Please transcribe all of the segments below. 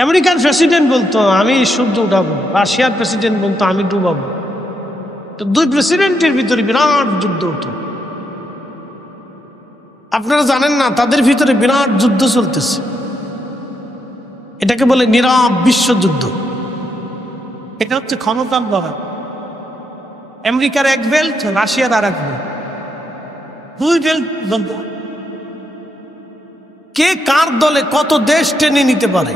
আমেরিকার প্রেসিডেন্ট বলতো আমি সূর্য উঠাবো, রাশিয়ার প্রেসিডেন্ট বলতো আমি ডুবাবো। তো দুই প্রেসিডেন্টের ভিতরে বিরাট যুদ্ধ হতো। আপনারা জানেন না, তাদের ভিতরে বিরাট যুদ্ধ চলতেছে। এটাকে বলে নীরব বিশ্বযুদ্ধ। এটা হচ্ছে ক্ষমতার লড়াই। আমেরিকার এক বেল্ট, রাশিয়ার আর এক বেল্ট, দুই বেল্ট দ্বন্দ্ব। কে কার দলে কত দেশ টেনে নিতে পারে,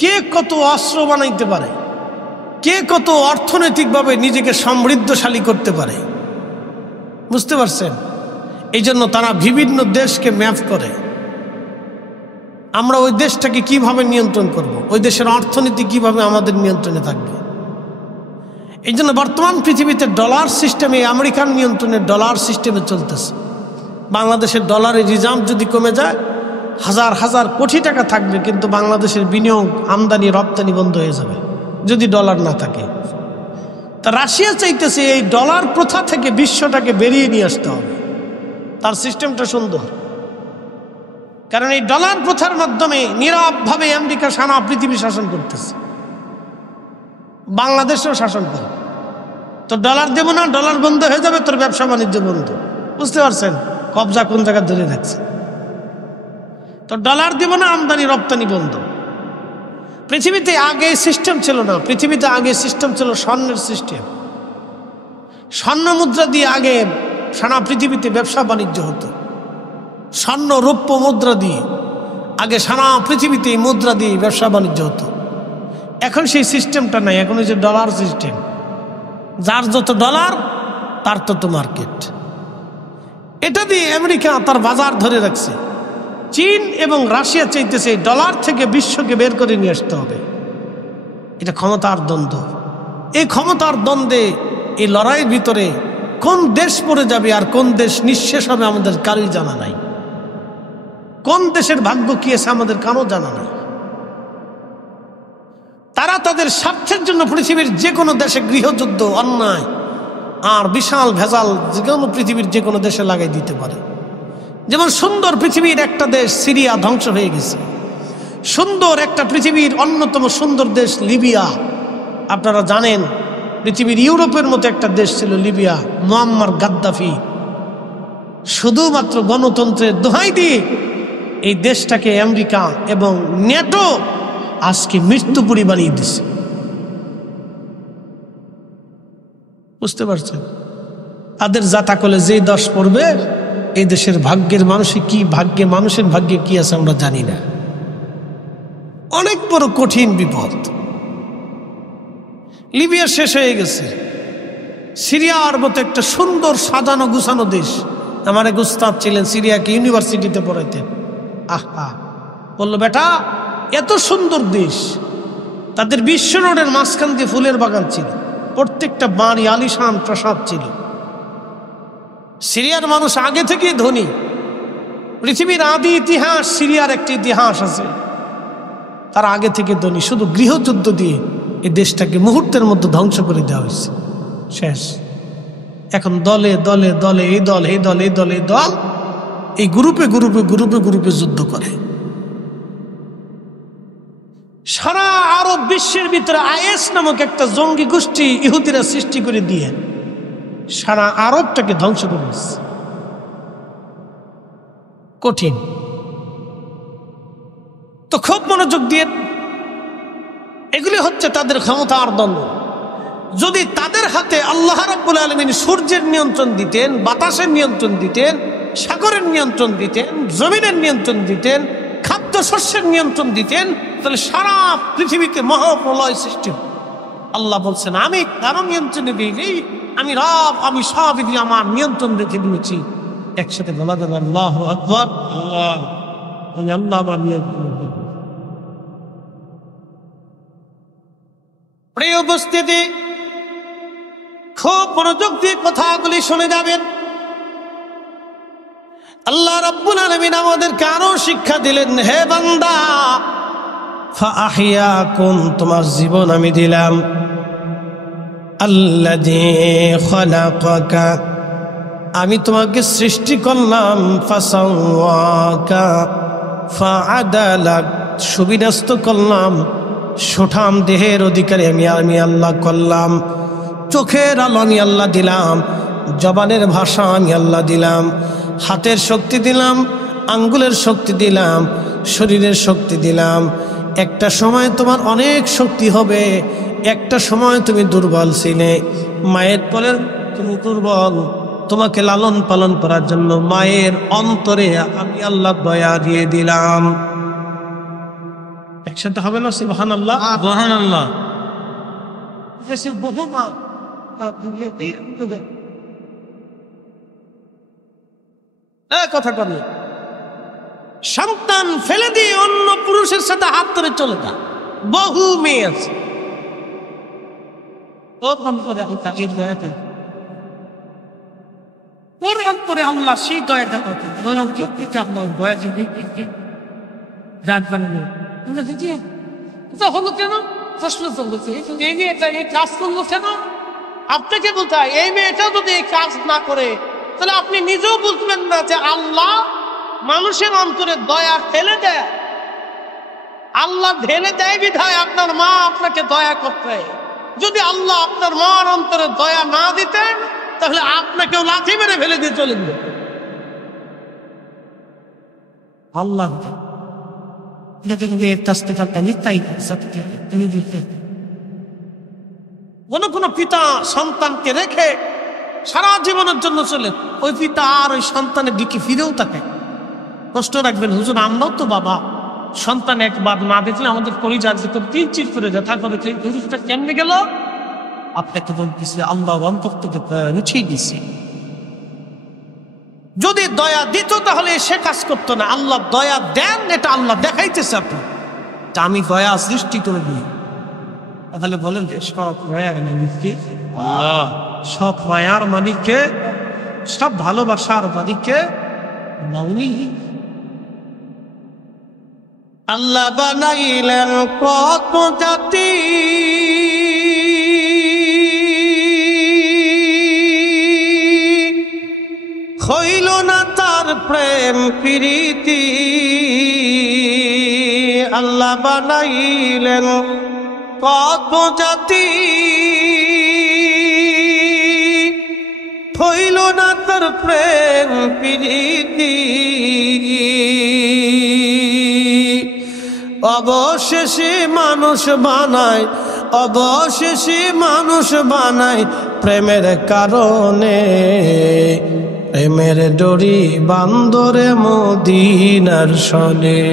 কে কত অস্ত্র বানাইতে পারে, কে কত অর্থনৈতিকভাবে নিজেকে সমৃদ্ধশালী করতে পারে, বুঝতে পারছেন? এই জন্য তারা বিভিন্ন দেশকে ম্যাপ করে। আমরা ওই দেশটাকে কিভাবে নিয়ন্ত্রণ করব, ওই দেশের অর্থনীতি কিভাবে আমাদের নিয়ন্ত্রণে থাকবে। এই জন্য বর্তমান পৃথিবীতে ডলার সিস্টেমে, আমেরিকান নিয়ন্ত্রণে ডলার সিস্টেমে চলতেছে। বাংলাদেশের ডলারের রিজার্ভ যদি কমে যায়, হাজার হাজার কোটি টাকা থাকবে, কিন্তু বাংলাদেশের বিনিয়োগ, আমদানি রপ্তানি বন্ধ হয়ে যাবে যদি ডলার না থাকে। তা রাশিয়া চাইতেছে এই ডলার প্রথা থেকে বিশ্বটাকে বেরিয়ে নিয়ে আসতে হবে। তার সিস্টেমটা সুন্দর, কারণ এই ডলার প্রথার মাধ্যমে নীরবভাবে আমেরিকা সারা পৃথিবী শাসন করতেছে, বাংলাদেশেও শাসন করে। তো ডলার দেবো না, ডলার বন্ধ হয়ে যাবে, তোর ব্যবসা বাণিজ্য বন্ধ। বুঝতে পারছেন কবজা কোন জায়গায় ধরে রাখছে? তো ডলার দেবো না, আমদানি রপ্তানি বন্ধ। পৃথিবীতে আগে সিস্টেম ছিল না, পৃথিবীতে আগে সিস্টেম ছিল স্বর্ণের সিস্টেম। স্বর্ণ মুদ্রা দিয়ে আগে সারা পৃথিবীতে ব্যবসা বাণিজ্য হতো। স্বর্ণ রৌপ্য মুদ্রা দিয়ে আগে সারা পৃথিবীতে এই মুদ্রা দিয়ে ব্যবসা বাণিজ্য হতো। এখন সেই সিস্টেমটা নাই, এখন হচ্ছে ডলার সিস্টেম। যার যত ডলার তার তত মার্কেট। এটা দিয়ে আমেরিকা তার বাজার ধরে রাখছে। চীন এবং রাশিয়া চাইতেছে ডলার থেকে বিশ্বকে বের করে নিয়ে আসতে হবে। এটা ক্ষমতার দ্বন্দ্ব। এই ক্ষমতার দ্বন্দ্বে, এই লড়াইয়ের ভিতরে কোন দেশ পড়ে যাবে আর কোন দেশ নিঃশেষ হবে আমাদের কারোই জানা নাই। কোন দেশের ভাগ্য কি আছে আমাদের কারো জানা নাই। তারা তাদের স্বার্থের জন্য পৃথিবীর যে কোনো দেশে গৃহযুদ্ধ, অন্যায় আর বিশাল ভেজাল যে কোনো পৃথিবীর যে কোনো দেশে লাগাই দিতে পারে। যেমন সুন্দর পৃথিবীর একটা দেশ সিরিয়া ধ্বংস হয়ে গেছে। সুন্দর একটা পৃথিবীর অন্যতম সুন্দর দেশ লিবিয়া। আপনারা জানেন পৃথিবীর ইউরোপের মতো একটা দেশ ছিল লিবিয়া। মুয়াম্মার গাদ্দাফি শুধুমাত্র গণতন্ত্রের দোহাই দিয়ে এই দেশটাকে আমেরিকা এবং নেটো আজকে মৃত্যুপুরী বানিয়ে দিছে। বুঝতে পারছেন? তাদের জাতাকলে যে দশ পড়বে, এই দেশের ভাগ্যের মানুষের কি ভাগ্যে, মানুষের ভাগ্যে কি আছে আমরা জানি না। অনেক বড় কঠিন বিপদ। লিবিয়া শেষ হয়ে গেছে। সিরিয়ার মতো একটা সুন্দর সাজানো গুছানো দেশ। আমার এক উস্তাদ ছিলেন, সিরিয়াকে ইউনিভার্সিটিতে পড়াইতেন। আহা, বললো বেটা এত সুন্দর দেশ, তাদের বিশ্ব রোডের মাঝখান দিয়ে ফুলের বাগান ছিল, প্রত্যেকটা বাড়ি আলিশান প্রাসাদ ছিল। সিরিয়ার মানুষ আগে থেকেই ধনী। পৃথিবীর আদি ইতিহাস, সিরিয়ার একটি ইতিহাস আছে, তারা আগে থেকে ধনী। শুধু গৃহযুদ্ধ দিয়ে এই দেশটাকে মুহূর্তের মধ্যে ধ্বংস করে দেওয়া হয়েছে, শেষ। এখন দলে দলে দলে, এই দল এই দল এই দল এই দল, এই গ্রুপে গ্রুপে গ্রুপে গ্রুপে যুদ্ধ করে। সারা আরব বিশ্বের ভিতরে আইএস নামক একটা জঙ্গি গোষ্ঠী ইহুদিরা সৃষ্টি করে দিয়ে সারা আরবটাকে ধ্বংস করে দিচ্ছে। কঠিন। তো খুব মনোযোগ দিয়ে, এগুলি হচ্ছে তাদের ক্ষমতার দ্বন্দ্ব। যদি তাদের হাতে আল্লাহ রাব্বুল আলামিন সূর্যের নিয়ন্ত্রণ দিতেন, বাতাসের নিয়ন্ত্রণ দিতেন, সাগরের নিয়ন্ত্রণ দিতেন, জমিনের নিয়ন্ত্রণ দিতেন, খাদ্য শস্যের নিয়ন্ত্রণ দিতেন, তাহলে সারা পৃথিবীতে মহাপ্রলয় সৃষ্টি। আল্লাহ বলছেন আমি কারো নিয়ন্ত্রণে দিই, আমি রব, আমি সব আমার নিয়ন্ত্রণ রেখে দিয়েছি। একসাথে বলা যাবে আল্লাহু আকবার। আল্লাহ আমার নিয়ন্ত্রণ। প্রিয় উপস্থিতি, খুব মনোযোগ দিয়ে কথাগুলি শুনে যাবেন। আল্লাহ রাব্বুল আলামিন আমাদেরকে আরো শিক্ষা দিলেন, হে বান্দা, ফাআহিয়াকুম, তোমার জীবন আমি দিলাম। আল্লাযী খালাকাকা, আমি তোমাকে সৃষ্টি করলাম। ফাসাওয়াকা ফাআদালাক, সুবিন্যস্ত করলাম, সুঠাম দেহের অধিকারী আমি আল্লাহ করলাম, চোখের আলো আমি আল্লাহ দিলাম, জবানের ভাষা আমি আল্লাহ দিলাম, হাতের শক্তি দিলাম, আঙ্গুলের শক্তি দিলাম, শরীরের শক্তি দিলাম। একটা সময় তোমার অনেক শক্তি হবে, একটা সময় তুমি দুর্বল ছিলে, মায়ের পরে তুমি দুর্বল। তোমাকে লালন পালন করার জন্য মায়ের অন্তরে আমি আল্লাহ দয়া দিয়ে দিলাম। একসাথে হবে না সুবহানাল্লাহ? সুবহানাল্লাহ। কথা বলি, সন্তান ফেলে দিয়ে অন্য পুরুষের সাথে হাত ধরে চলে যা, বহু মেয়ে আছে। আল্লাহ সেই দয়াটা হলো কেন? প্রশ্ন চলছে, এই মেয়েটা এই কাজ করলো কেন? আপনাকে বলতে হয় এই মেয়েটা যদি এই কাজ না করে তাহলে আপনি নিজেও বুঝবেন না যে আল্লাহ মানুষের অন্তরে দয়া ঠেলে দেয়। আল্লাহ ঢেলে দেয় বিধায় আপনার মা আপনাকে দয়া করতে। যদি আল্লাহ আপনার মার অন্তরে দয়া না দিতেন তাহলে আপনাকেও লাথি মেরে ফেলে দিয়ে চলে যেত। আল্লাহ কোন পিতা সন্তানকে রেখে সারা জীবনের জন্য চলে, ওই পিতা আর ওই সন্তানের দিকে ফিরেও থাকে। কষ্ট রাখবেন, হুজুর আমরাও তো বাবা, সন্তান একবার না দেখলে আমাদের পরিবার চিট করে যায়, তারপরে হুজুরটা কেমনে গেল? আপনাকে বলতেছে আল্লাহ অন্তর থেকে রুছিয়ে দিছে। যদি দয়া দিত তাহলে সে কাজ করতো না। আল্লাহ দয়া দেন, এটা আল্লাহ দেখাইতেছে আপনি, আমি দয়া সৃষ্টি করে দিই। তাহলে বলেন যে সব দয়ার মালিককে আল্লাহ, সব মায়ার মালিককে, সব ভালোবাসার মালিককে আল্লাহ বানাইলেন কত জাতি, হইল না তার প্রেম প্রীতি। আল্লাহ বানাইলেন কত জাতি, হইল না তার প্রেম প্রীতি। অবশেষে মানুষ বানায়, অবশেষে মানুষ বানায় প্রেমের কারণে। প্রেমের ডরি বান্দরে মদিনার সনে।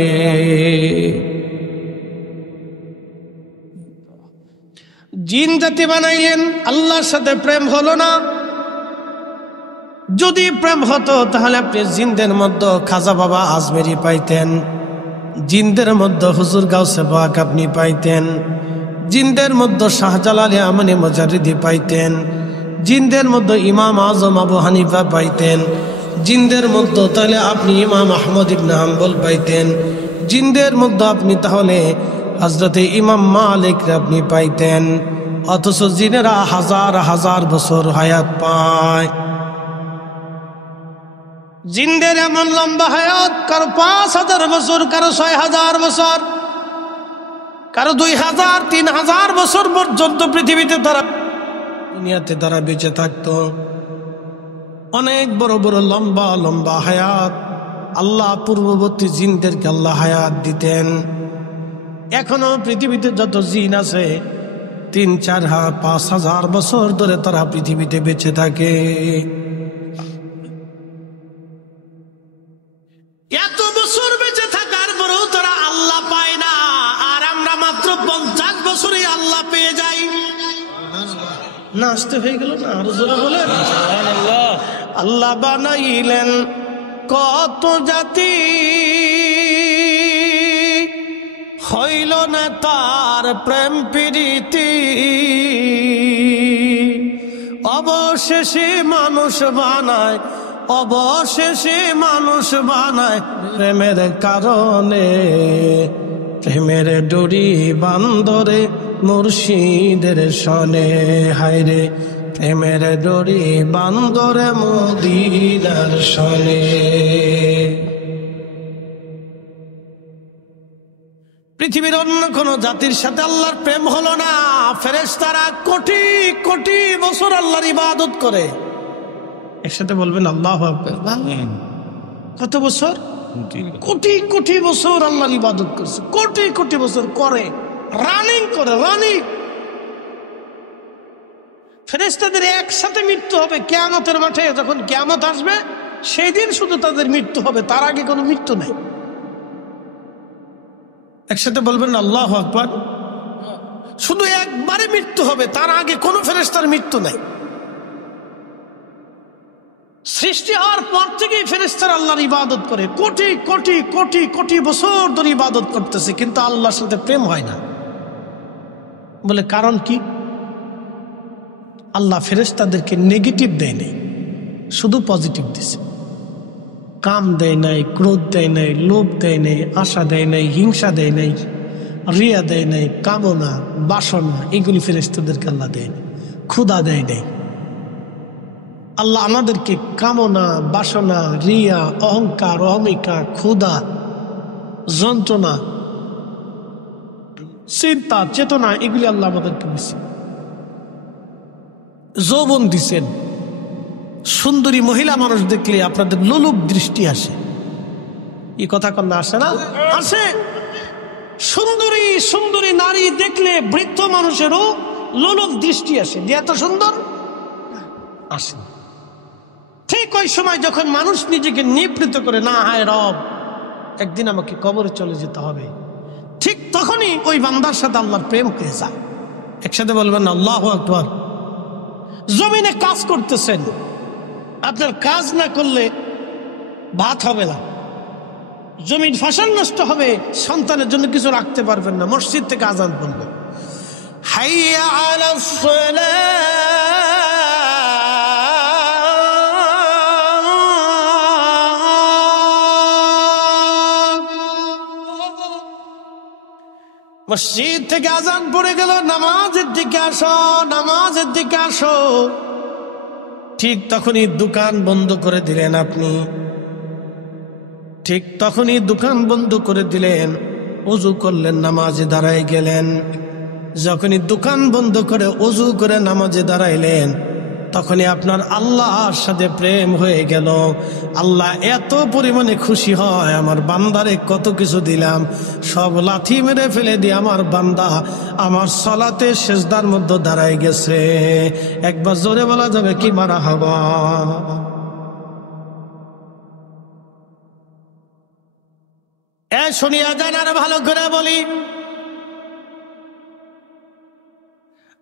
জিন জাতি বানাইলেন, আল্লাহর সাথে প্রেম হলো না। যদি প্রেম হতো তাহলে আপনি জিনদের মধ্যে খাজা বাবা আজমেরি পাইতেন, জিনদের মধ্যে হুজুর গাউসে পাক আপনি পাইতেন, জিনদের মধ্যে শাহজালাল আমানি মুজারিদি পাইতেন, জিনদের মধ্যে ইমাম আজম আবু হানিফা পাইতেন, জিনদের মধ্যে তাহলে আপনি ইমাম আহমদ ইবনে হাম্বল পাইতেন, জিনদের মধ্যে আপনি তাহলে হযরতে ইমাম মালিক আপনি পাইতেন। অথচ জিনেরা হাজার হাজার বছর হায়াত পায়। জিনদের এমন লম্বা হায়াত, কারো ৫,০০০ বছর, কারো ৬,০০০ বছর, কারো ২,০০০, ৩,০০০ বছর পর্যন্ত পৃথিবীতে তারা দুনিয়াতে তারা বেঁচে থাকতো। অনেক বড় বড় লম্বা লম্বা হায়াত আল্লাহ পূর্ববর্তী জিনদেরকে আল্লাহ হায়াত দিতেন। এখনো পৃথিবীতে যত জিন আছে ৩, ৪, ৫,০০০ বছর ধরে তারা পৃথিবীতে বেঁচে থাকে। এত বছর বেঁচে থাকার পরেও তারা আল্লাহ পায় না, আর আমরা মাত্র ৫০ বছরে আল্লাহ পেয়ে যাই। না আসতে হয়ে গেল না, আরো জোরে বলেন আল্লাহ বানাইলেন কত জাতি, হইল না তার প্রেম প্রীতি। অবশেষে মানুষ বানায়, অবশেষে মানুষ বানায় প্রেমের কারণে। প্রেমের ডরি বান্দরে মুর্শিদের সনে। হায়রে প্রেমের ডরি বান্দরে মদিনার সনে। পৃথিবীর অন্য কোন জাতির সাথে আল্লাহর প্রেম হলো না। ফেরেশতারা কোটি কোটি বছর আল্লাহর ইবাদত করে। একসাথে বলবেন আল্লাহু আকবার। কত বছর? কোটি কোটি বছর আল্লাহর ইবাদত করছে, কোটি কোটি বছর করে, রানিং করে, রানিং। ফেরেশতাদের একসাথে মৃত্যু হবে কিয়ামতের মাঠে। যখন কিয়ামত আসবে সেই দিন শুধু তাদের মৃত্যু হবে, তার আগে কোনো মৃত্যু নেই। একসাথে বলবেন আল্লাহু আকবার। শুধু একবারে মৃত্যু হবে, তার আগে কোনো ফেরেশতার মৃত্যু নাই। সৃষ্টি হওয়ার পর থেকেই ফেরেশতারা আল্লাহর ইবাদত করে, কোটি কোটি কোটি কোটি বছর ধরে ইবাদত করতেছে, কিন্তু আল্লাহর সাথে প্রেম হয় না। বলে কারণ কি? আল্লাহ ফেরেশতাদেরকে নেগেটিভ দেয় নাই, শুধু পজিটিভ দিছে। কাম দেয় নাই, ক্রোধ দেয় নাই, লোভ দেয় নাই, আশা দেয় নাই, হিংসা দেয় নাই, রিয়া দেয় নাই, কামনা বাসনা এগুলি ফেরেশতাদেরকে আল্লাহ দেয় নাই, ক্ষুধা দেয় নাই। আল্লাহ আমাদেরকে কামনা, বাসনা, রিয়া, অহংকার, অহমিকা, ক্ষুধা, যন্ত্রণা, চিন্তা, চেতনা এগুলি আল্লাহ আমাদেরকে দিচ্ছেন। যৌবন দিচ্ছেন। সুন্দরী মহিলা মানুষ দেখলে আপনাদের লোলুপ দৃষ্টি আসে। এই কথা কন্যা আসে না? আসে। সুন্দরী সুন্দরী নারী দেখলে বৃদ্ধ মানুষেরও লোলুপ দৃষ্টি আসে, যে এত সুন্দর আসে। ঠিক ওই সময় যখন মানুষ নিজেকে নিবৃত করে, না হায় রব একদিন আমাকে কবরে চলে যেতে হবে, ঠিক তখনই ওই বান্দার সাথে আল্লাহর প্রেম হয়ে যায়। একসাথে বলবেন আল্লাহু আকবার। জমিনে কাজ করতেছেন, আপনার কাজ না করলে ভাত হবে না, জমির ফসল নষ্ট হবে, সন্তানের জন্য কিছু রাখতে পারবেন না, মসজিদ থেকে আজান পড়বে, হাইয়া আলাস সালাহ, মসজিদ থেকে আজান পড়ে গেল, নামাজের দিকে আসো, নামাজের দিকে আসো। ঠিক তখনই দোকান বন্ধ করে দিলেন আপনি, ঠিক তখনই দোকান বন্ধ করে দিলেন, ওযু করলেন, নামাজে দাঁড়ায় গেলেন। যখনই দোকান বন্ধ করে ওযু করে নামাজে দাঁড়াইলেন, তখনই আপনার আল্লাহর সাথে প্রেম হয়ে গেল। আল্লাহ এত পরিমাণে খুশি হয়, আমার বান্দারে কত কিছু দিলাম, সব লাথি মেরে ফেলে দিয়ে আমার বান্দা আমার সালাতে সেজদার মধ্যে দাঁড়ায় গেছে। একবার জোরে বলা যাবে কি মারহাবা। শুনিয়া যান, আর ভালো করে বলি,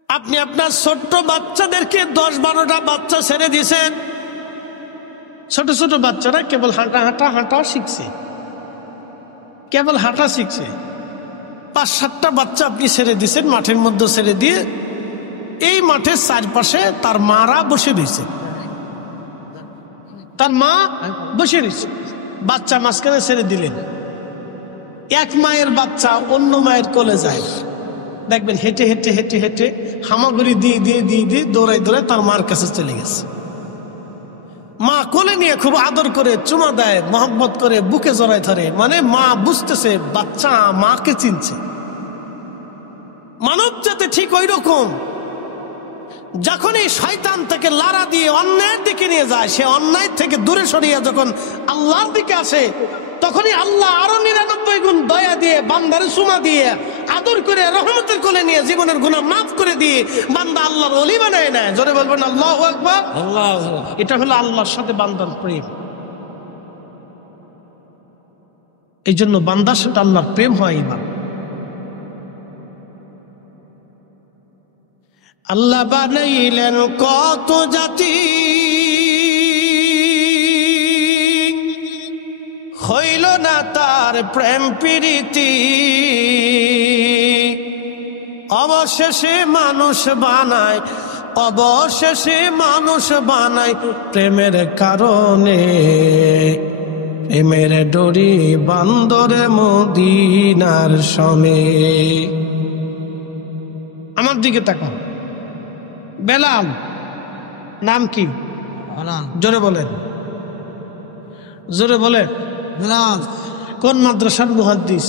আপনি আপনার ছোট্ট বাচ্চাদেরকে 10-12টা বাচ্চা ছেড়ে দিয়েছেন। ছোট ছোট বাচ্চারা কেবল হাঁটা শিখছে, কেবল হাঁটা শিখছে। 5-7টা বাচ্চা আপনি ছেড়ে দিয়েছেন, মাঠের মধ্যে ছেড়ে দিয়ে এই মাঠের চারপাশে তার মারা বসে রয়েছে, তার মা বসে রয়েছে, বাচ্চা মাঝখানে ছেড়ে দিলেন। এক মায়ের বাচ্চা অন্য মায়ের কোলে যায়, দেখবেন হেঁটে হেঁটে হেঁটে হেঁটে হামাগুড়ি দিয়ে দিয়ে দিয়ে দিয়ে দৌড়াই দৌড়াই তার মার কাছে চলে গেছে। মা কোলে নিয়ে খুব আদর করে চুমা দেয়, মহব্বত করে বুকে জড়ায় ধরে, মানে মা বুঝতেছে বাচ্চা মাকে চিনছে। মানব জাতি ঠিক ওই রকম, যখনই শয়তান থেকে লারা দিয়ে অন্যায়ের দিকে নিয়ে যায়, সে অন্যায় থেকে দূরে সরিয়ে যখন আল্লাহর দিকে আসে, তখনই আল্লাহ আরো 99 গুণ দয়া দিয়ে বান্দারে সুমা দিয়ে আদর করে রহমতের কোলে নিয়ে জীবনের গুনাহ মাফ করে দিয়ে বান্দা আল্লাহর ওলি বানায় নেয়। জোরে বলবেন আল্লাহু আকবার। এটা হলো আল্লাহর সাথে বান্দার প্রেম। এই জন্য বান্দার সাথে আল্লাহর প্রেম হয়। ইমান আল্লাহ বানাইলেন কত জাতি, হইল না তার প্রেম প্রীতি, অবশেষে মানুষ বানায়, অবশেষে মানুষ বানায় প্রেমের কারণে, প্রেমের ডোরি বান্দরে মদিনার সনে। আমার দিকে তাকান, বেলাল নাম কি? জোরে বলেন, জোরে বলেন। বেলাল কোন মাদ্রাসার মুহাদ্দিস?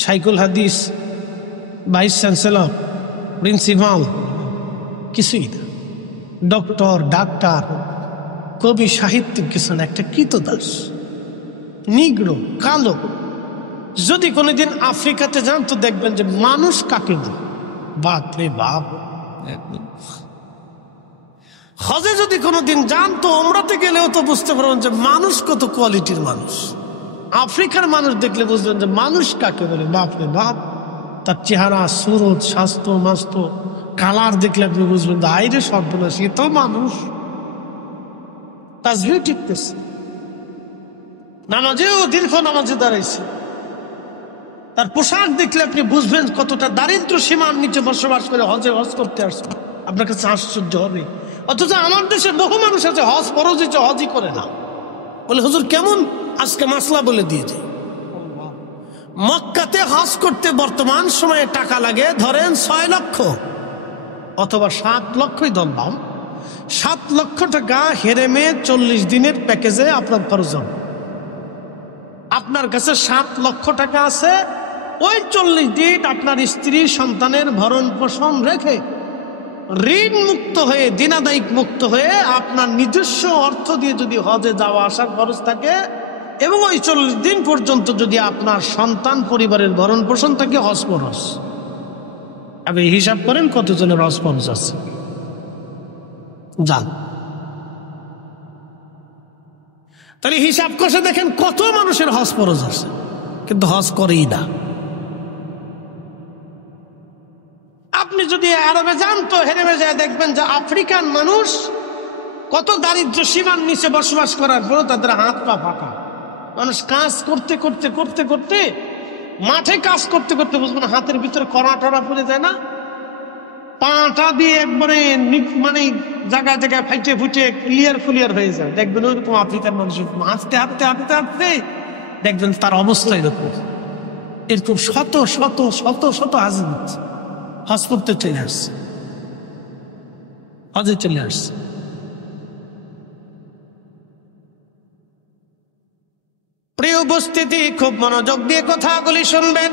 শাইখুল হাদিস, ভাইস চ্যান্সেলর, প্রিন্সিপাল, কিছুই না। ডক্টর, ডাক্তার, কবি, সাহিত্যিক কিছু না, একটা কৃতদাস, নিগ্রো, কালো। যদি কোনোদিন আফ্রিকাতে যান তো দেখবেন যে মানুষ কাকে বলে। বাপ রে বাপ। হজে যদি কোনোদিন যান তো ওমরাতে গেলেও তো বুঝতে পারবেন যে মানুষ কত কোয়ালিটির মানুষ। আফ্রিকার মানুষ দেখলে বুঝবেন যে মানুষ কাকে বলে। বাপ রে বাপ। তার চেহারা, সুরত, স্বাস্থ্য, মাস্ত, কালার দেখলে আপনি বুঝবেন যে আইরে সর্বনাশ, এ তো মানুষ। তাসবিহ টিপতেছে, নামাজেও দীর্ঘ নামাজে দাঁড়াইছে। তার পোশাক দেখলে আপনি বুঝবেন কতটা দারিদ্র সীমার নিচে বসবাস করে হজ করতে আসছে। আপনার কাছে আশ্চর্য হবে। অথচ আমার দেশে বহু মানুষ আছে হজ ফরজ হয়েছে, হজই করে না। বলে হুজুর কেমন? আজকে মাসলা বলে দিয়ে যায়। মক্কাতে হজ করতে বর্তমান সময়ে টাকা লাগে ধরেন 6 লক্ষ অথবা 7 লক্ষই ধরলাম। 7 লক্ষ টাকা হেরেমে 40 দিনের প্যাকেজে আপনার খরচ হবে। আপনার কাছে 7 লক্ষ টাকা আছে, ওই 40 দিন আপনার স্ত্রী সন্তানের ভরণ পোষণ রেখে ঋণ মুক্ত হয়ে, দিনাদায়িক মুক্ত হয়ে আপনার নিজস্ব অর্থ দিয়ে যদি হজে যাওয়া আসার খরচ থাকে এবং ওই 40 দিন পর্যন্ত যদি আপনার সন্তান পরিবারের ভরণ পোষণ থাকে, হজ ফরজ। আপনি হিসাব করেন কতজনের হজ ফরজ আছে। যান, তাহলে হিসাব কষে দেখেন কত মানুষের হজ ফরজ আছে, কিন্তু হজ করেই না। আপনি যদি আরবে যান তো হেরেমে যায় দেখবেন যে আফ্রিকান মানুষ কত দারিদ্র সীমার নিচে বসবাস করার পর তাদের হাত পা ফাঁকা। মানুষ কাজ করতে করতে করতে করতে, মাঠে কাজ করতে করতে বুঝবেন হাতের ভিতরে কড়া টড়া পড়ে যায় না, পাটা দিয়ে একবারে মানে জায়গায় জায়গায় ফাইটে ফুটে ক্লিয়ার হয়ে যায়। দেখবেন ওইরকম আফ্রিকার মানুষ হাঁটতে হাঁটতে হাঁটতে হাঁটতে দেখবেন তার অবস্থা এরকম। এরকম শত শত শত শত হাজির হচ্ছে, হজ করতে চলে আসছে, হজে চলে আসছে। প্রিয় উপস্থিতি, খুব মনোযোগ দিয়ে কথাগুলি শুনবেন।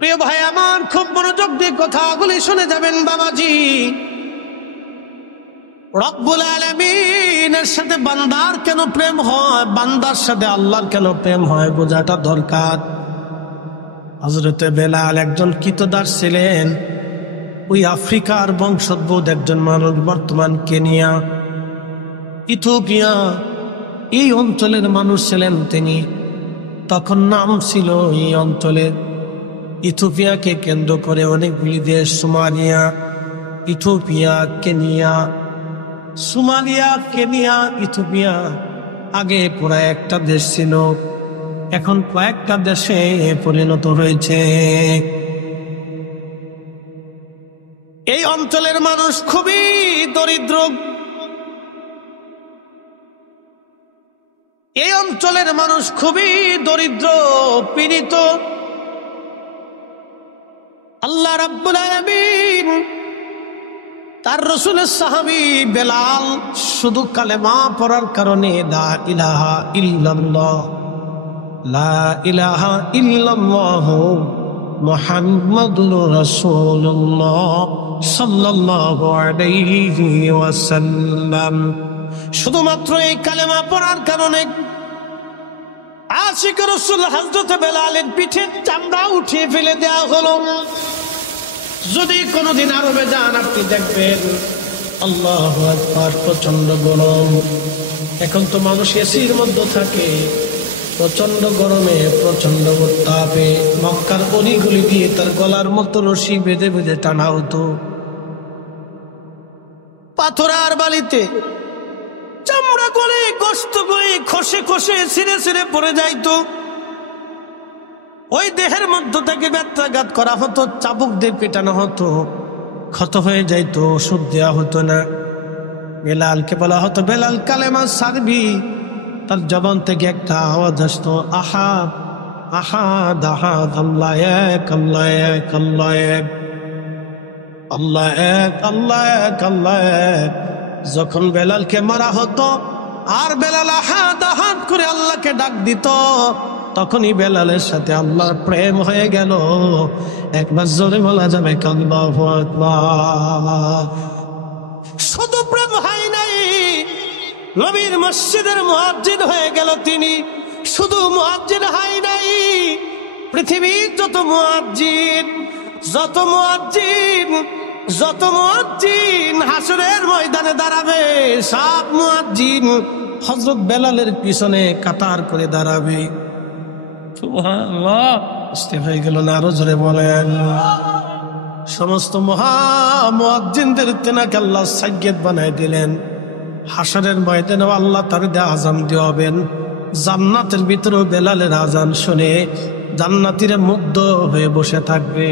প্রিয় ভাই আমার, খুব মনোযোগ দিয়ে কথাগুলি শুনে যাবেন বাবাজি। রব্বুল আলামিনের সাথে বান্দার কেন প্রেম হয়, বান্দার সাথে আল্লাহর কেন প্রেম হয় বোঝাটা দরকার। হযরতে বেলাল একজন কৃতদাস ছিলেন। ওই আফ্রিকার বংশোদ্ভূত একজন মানুষ, বর্তমান কেনিয়া, ইথিওপিয়া, এই অঞ্চলের মানুষ ছিলেন তিনি। তখন নাম ছিল এই অঞ্চলের, ইথিওপিয়াকে কেন্দ্র করে অনেকগুলি দেশ, Somalia, Ethiopia, Kenya, Somalia, Kenya, Ethiopia. আগে পুরো একটা দেশ ছিল, এখন কয়েকটা দেশে পরিণত হয়েছে। এই অঞ্চলের মানুষ খুবই দরিদ্র। এই অঞ্চলের মানুষ খুবই দরিদ্র, পীড়িত। আল্লাহ রাব্বুল আলামিন তার রাসূলের সাহাবী বেলাল শুধু কালেমা পড়ার কারণে লা ইলাহা ইল্লাল্লাহ, লা ইলাহা ইল্লাল্লাহ মুহাম্মাদুর রাসূলুল্লাহ সাল্লাল্লাহু আলাইহি ওয়াসাল্লাম, শুধুমাত্র এই কালেমা পড়ার কারণে আশিক রাসূল হযরত বেলালের পিঠের চামড়া উঠিয়ে ফেলে দেওয়া হলো। যদি কোনোদিন আরবে যান আপনি দেখবেন আল্লাহু আকবার, প্রচন্ড গরম। এখন তো মানুষ এসির মধ্যে থাকে, প্রচন্ড গরমে প্রচন্ড উত্তাপে মক্কার অলিগুলি দিয়ে তার গলার মতো রশি বেঁধে বেঁধে টানা হতো। পাথর আর বালিতে চামড়া গলে, গোশত গলে, খসে খসে ছিঁড়ে ছিঁড়ে পড়ে যাইতো। ওই দেহের মধ্য থেকে ব্যত্যাঘাত করা হতো, চাবুক দিয়ে পেটানো হতো, ক্ষত হয়ে যাইতো, ওষুধ দেওয়া হতো না। বেলালকে বলা হতো বেলাল কালেমা সারবি, তার জবান থেকে একটা আওয়াজ আসতো, আহাদ আহাদ আহাদ, আল্লাহ এক, আল্লাহ এক, আল্লাহ এক, আল্লাহ এক, আল্লাহ এক, আল্লাহ এক। যখন বেলালকে মারা হতো আর বেলাল আহাদ আহাদ করে আল্লাহকে ডাক দিত, তখনই বেলালের সাথে আল্লাহর প্রেম হয়ে গেল। একবার জোরে বলা যাবে আল্লাহু আকবার। শুধু প্রেম হয় নাই, নবীর মসজিদের মুয়াজ্জিন হয়ে গেল তিনি। শুধু মুয়াজ্জিন হয় নাই, পৃথিবীর যত মুয়াজ্জিন হাসরের ময়দানে দাঁড়াবে, সব মুয়াজ্জিন হযরত বেলালের পিছনে কাতার করে দাঁড়াবে। সুবহানাল্লাহ, বুঝতে হয়ে গেল না? আরো জোরে বলেন। সমস্ত মুয়াজ্জিনদের তেনাকে আল্লাহ সাইয়্যিদ বানায় দিলেন। হাসরের ময়দানে আল্লাহ তার আযান দিবেন। জান্নাতের ভিতরেও বেলালের আযান শুনে জান্নাতীরা মুগ্ধ হয়ে বসে থাকবে।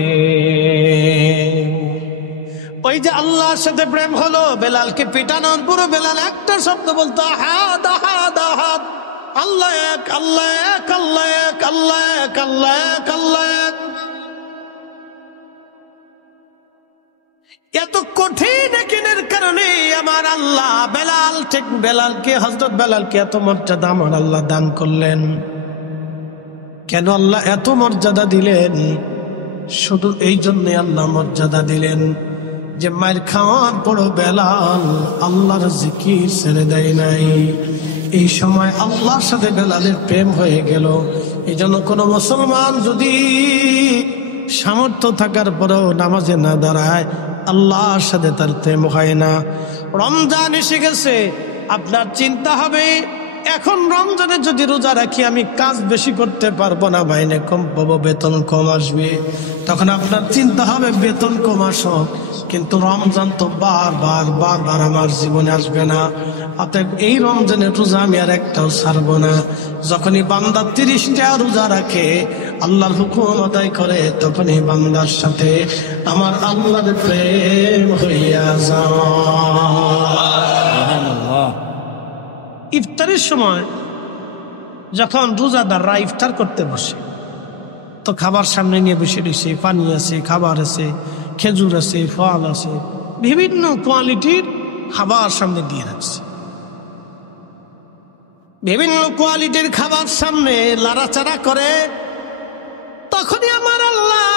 ওই যে আল্লাহর সাথে প্রেম হলো, বেলালকে পিটানোর পুরো বেলাল একটা শব্দ বলতো, আহাদ আহাদ আহাদ, আল্লাহ এক, আল্লাহ এক, আল্লাহ এক, আল্লাহ এক, আল্লাহ এক, আল্লাহ এক। এত কঠিন একিনের কারণে আমার আল্লাহ বেলালকে হযরত বেলালকে এত মর্যাদা আমার আল্লাহ দান করলেন। কেন আল্লাহ এত মর্যাদা দিলেন? শুধু এই জন্যে আল্লাহ মর্যাদা দিলেন যে মায়ের খাওয়ার পর বেলাল আল্লাহর জিকির ছেড়ে দেয় নাই। এই সময় আল্লাহর সাথে বেলালের প্রেম হয়ে গেল। এই জন্য কোনো মুসলমান যদি সামর্থ্য থাকার পরেও নামাজে না দাঁড়ায়, আল্লাহর সাথে তার প্রেম হয় না। রমজান এসে গেছে, আপনার চিন্তা হবে এখন রমজানে যদি রোজা রাখি আমি কাজ বেশি করতে পারবো না, মাইনে কম পাবো, বেতন কম আসবে। তখন আপনার চিন্তা হবে বেতন কম আসো, কিন্তু রমজান তো বারবার আমার জীবনে আসবে না, অতএব এই রমজানের রোজা আমি আর একটাও ছাড়বো না। যখনই বান্দা 30টা রোজা রাখে, আল্লাহর হুকুম আদায় করে, তখনই বান্দার সাথে আমার আল্লাহর প্রেম হইয়া যায়। ইফতারের সময় যখন রোজাদাররা ইফতার করতে বসে, তো খাবার সামনে নিয়ে বসে রয়েছে, পানি আছে, খাবার আছে, খেজুর আছে, ফল আছে, বিভিন্ন কোয়ালিটির খাবার সামনে দিয়ে রাখছে। বিভিন্ন কোয়ালিটির খাবার সামনে লাড়াচাড়া করে, তখনই আমার আল্লাহ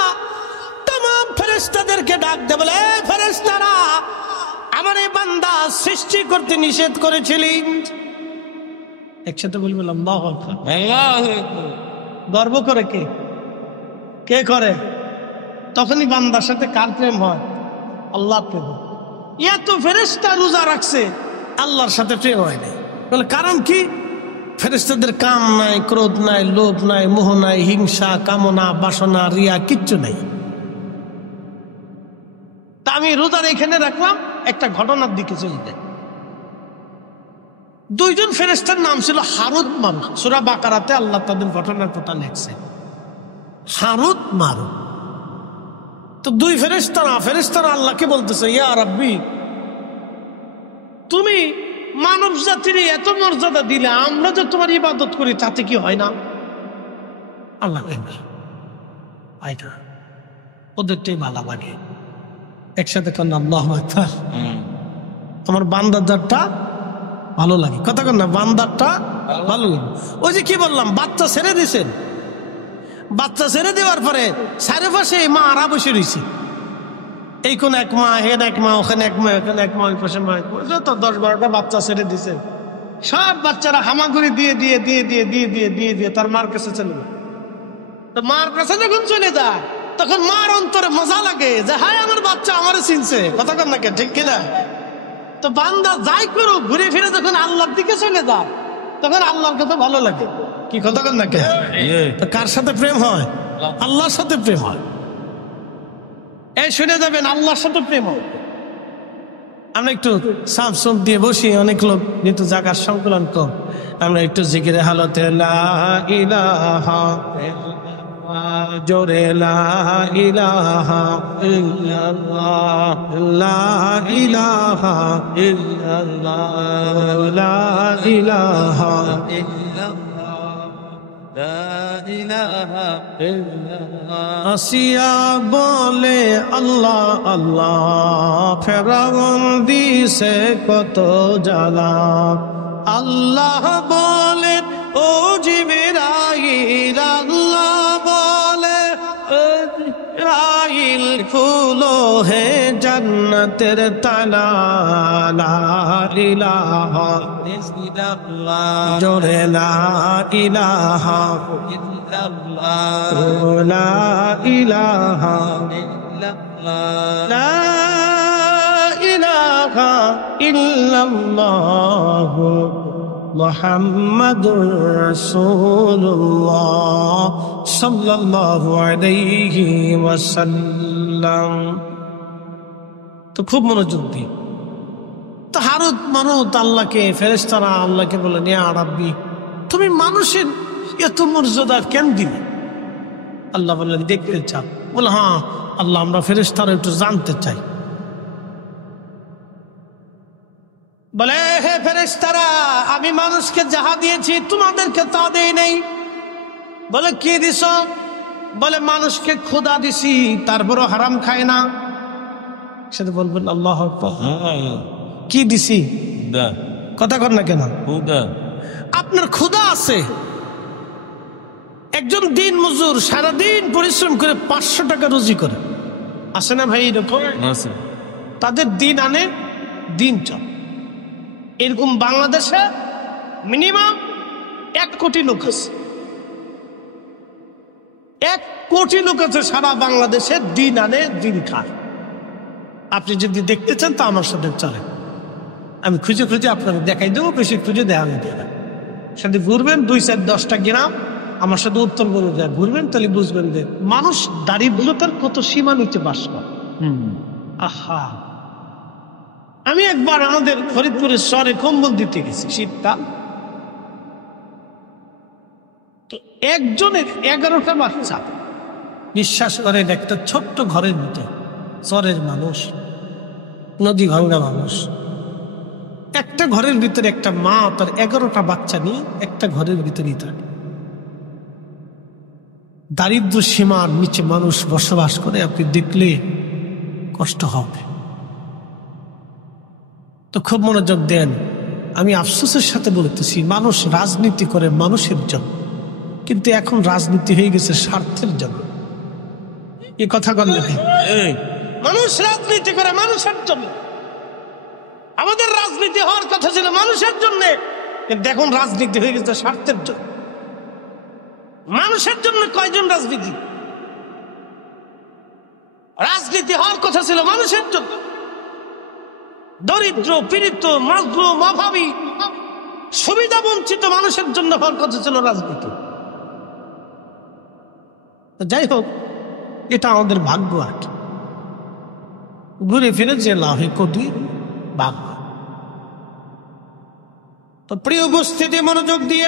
तमाम ফেরেশতাদেরকে ডাক দেয়, বলে ফেরেশতারা, আমার এই বান্দা সৃষ্টি করতে নিষেধ করেছিলি। একসাথে বলবেন আল্লাহু আকবার। গর্ব করে কে করে? তখনই বান্দার সাথে কার প্রেম হয়? আল্লাহর প্রেম। এত ফেরেশতা রোজা রাখছে, আল্লাহর সাথে প্রেম হয় না। বলে কারণ কি? ফেরেশতাদের কাম নাই, ক্রোধ নাই, লোভ নাই, মোহ নাই, হিংসা, কামনা, বাসনা, রিয়া কিচ্ছু নাই। তা আমি রোজার এখানে রাখলাম, একটা ঘটনার দিকে চলে যায়। দুইজন ফেরেশতার নাম ছিল হারুত মারুত। সূরা বাকারাতে আল্লাহ তাদের ঘটনার কথা লিখছে, হারুত মারুত। তো দুই ফেরেশতারা আল্লাহকে বলতেছে, ইয়া রাব্বি, তুমি মানব জাতির এত মর্যাদা দিলে, আমরা যে তোমার ইবাদত করি তাতে কি হয় না? আল্লাহ ওদেরটাই ভালো লাগে। একসাথে কর না আল্লাহু আকবার। আমার বান্দারটা ভালো লাগে, কথা কর না, বান্দারটা ভালো লাগে। ওই যে কি বললাম, বাচ্চা ছেড়ে দিয়েছেন, বাচ্চা ছেড়ে দেওয়ার পরে চারিপাশে মা আরা বসে রয়েছে। এই কোন এক মা, হেন এক মা, ওখানে এক মা, এখানে এক মা, ওই পাশে মা, তো 10-12টা বাচ্চা ছেড়ে দিছে। সব বাচ্চারা হামাগুড়ি দিয়ে দিয়ে দিয়ে দিয়ে দিয়ে দিয়ে দিয়ে দিয়ে তার মার কাছে চলে যায়। তো মার কাছে যখন চলে যায়, তখন মার অন্তরে মজা লাগে যে হায় আমার বাচ্চা আমারে চিনছে, কথা কর না কে, ঠিক কিনা? তো বান্দা যাই করুক, ঘুরে ফিরে যখন আল্লাহর দিকে চলে যায়, তখন আল্লাহর কথা ভালো লাগে, কি কথা কর না কে? কার সাথে প্রেম হয়? আল্লাহর সাথে প্রেম হয়। এই শুনে যাবেন, আল্লাহর সাথে প্রেম হয়। আমরা একটু সাফ সুফ দিয়ে বসি, অনেক লোক যেহেতু জায়গার সংকলন কম, আমরা একটু জিকিরে হালতে লা ইলাহা ইল্লাল্লাহ, জোরে লা ইলাহা ইল্লাল্লাহ, লা ইলাহা ইল্লাল্লাহ, লা ইলাহা ইল্লাল্লাহ। আসিয়া বলে আল্লাহ আল্লাহ, ফেরাউন দিছে কত জ্বালা। আল্লাহ বলে ও জিবরাইল, ইল্লাল্লাহ বলে আইল খুলো হে জান্নাতের তালা, লা ইলাহা ইল্লাল্লাহ জোরে লা ইলাহা ইল্লাল্লাহ, লা ইলাহা ইল্লাল্লাহ, লা ইলাহা ইল্লাল্লাহ মুহাম্মাদুর রাসূলুল্লাহ সাল্লাল্লাহু আলাইহি ওয়াসাল্লাম। তো খুব মনোযোগ দিয়ে তো হারুত মারুত আল্লাহকে, ফেরেশতারা আল্লাহকে বলেন, ইয়া রাব্বি, তুমি মানুষের এত মর্যাদা কেন দিলে? আল্লাহ বললেন, দেখতে চাও? বলে, হ্যাঁ আল্লাহ, আমরা ফেরেশতারা একটু জানতে চাই। বলে, হে ফেরেশতারা, আমি মানুষকে যাহা দিয়েছি তোমাদেরকে তা দেই নাই। বলে, কি দিছ? বলে, মানুষকে ক্ষুধা দিছি, তারপরও হারাম খায় না। সেটা বলবেন আল্লাহ আকবার। কি দিছি? কথা কর না কেন? আপনার ক্ষুধা আছে। একজন দিন মজুর সারাদিন পরিশ্রম করে 500 টাকা রুজি করে, আছে না ভাই? এরকম তাদের দিন আনে দিন চল। এরকম বাংলাদেশে মিনিমাম 1 কোটি লোক আছে। 1 কোটি লোক আছে সারা বাংলাদেশে, দিন আনে দিন খায়। আপনি যদি দেখতে চান তা আমার সাথে চলেন, আমি খুঁজে খুঁজে আপনাকে দেখাই দেবো। বেশি খুঁজে দেওয়া দেবেন, সাথে ঘুরবেন 2-4-10টা গ্রাম, আমার সাথে উত্তরবঙ্গ যায় ঘুরবেন, তাহলে বুঝবেন যে মানুষ দারিদ্রতার কত সীমা নিচে বাস করে। আহা, আমি একবার আমাদের ফরিদপুরের শহরে কম্বল দিতে গেছি, শীতকাল। তো একজনের 11টা বাচ্চা, বিশ্বাস করেন, একটা ছোট্ট ঘরের ভিতরে, শহরের মানুষ, নদী ভাঙ্গা মানুষ, একটা ঘরের ভিতরে একটা মা তার 11টা বাচ্চা নিয়ে একটা ঘরের ভিতরেই থাকে। দারিদ্র সীমার নিচে মানুষ বসবাস করে, আপনি দেখলে কষ্ট হবে। তো খুব মনোযোগ দেন। আমি আফসোসের সাথে বলতেছি, মানুষ রাজনীতি করে মানুষের জন্য, কিন্তু এখন রাজনীতি হয়ে গেছে স্বার্থের জন্য। এই কথা বললে মানুষ রাজনীতি করে মানুষের জন্য। আমাদের রাজনীতি হওয়ার কথা ছিল মানুষের জন্য, কিন্তু এখন রাজনীতি হয়ে গেছে স্বার্থের জন্য। মানুষের জন্য কয়জন রাজনীতি? রাজনীতি হওয়ার কথা ছিল মানুষের জন্য। দরিদ্র, পীড়িত, মাজলুম, অভাবী, সুবিধা বঞ্চিত মানুষের জন্য হওয়ার কথা ছিল রাজনীতি। যাই হোক, এটা আমাদের ভাগ্য। আর ঘুরে ফিরে যে লাভে কবি ভাগ্য। তো প্রিয় উপস্থিতি, মনোযোগ দিয়ে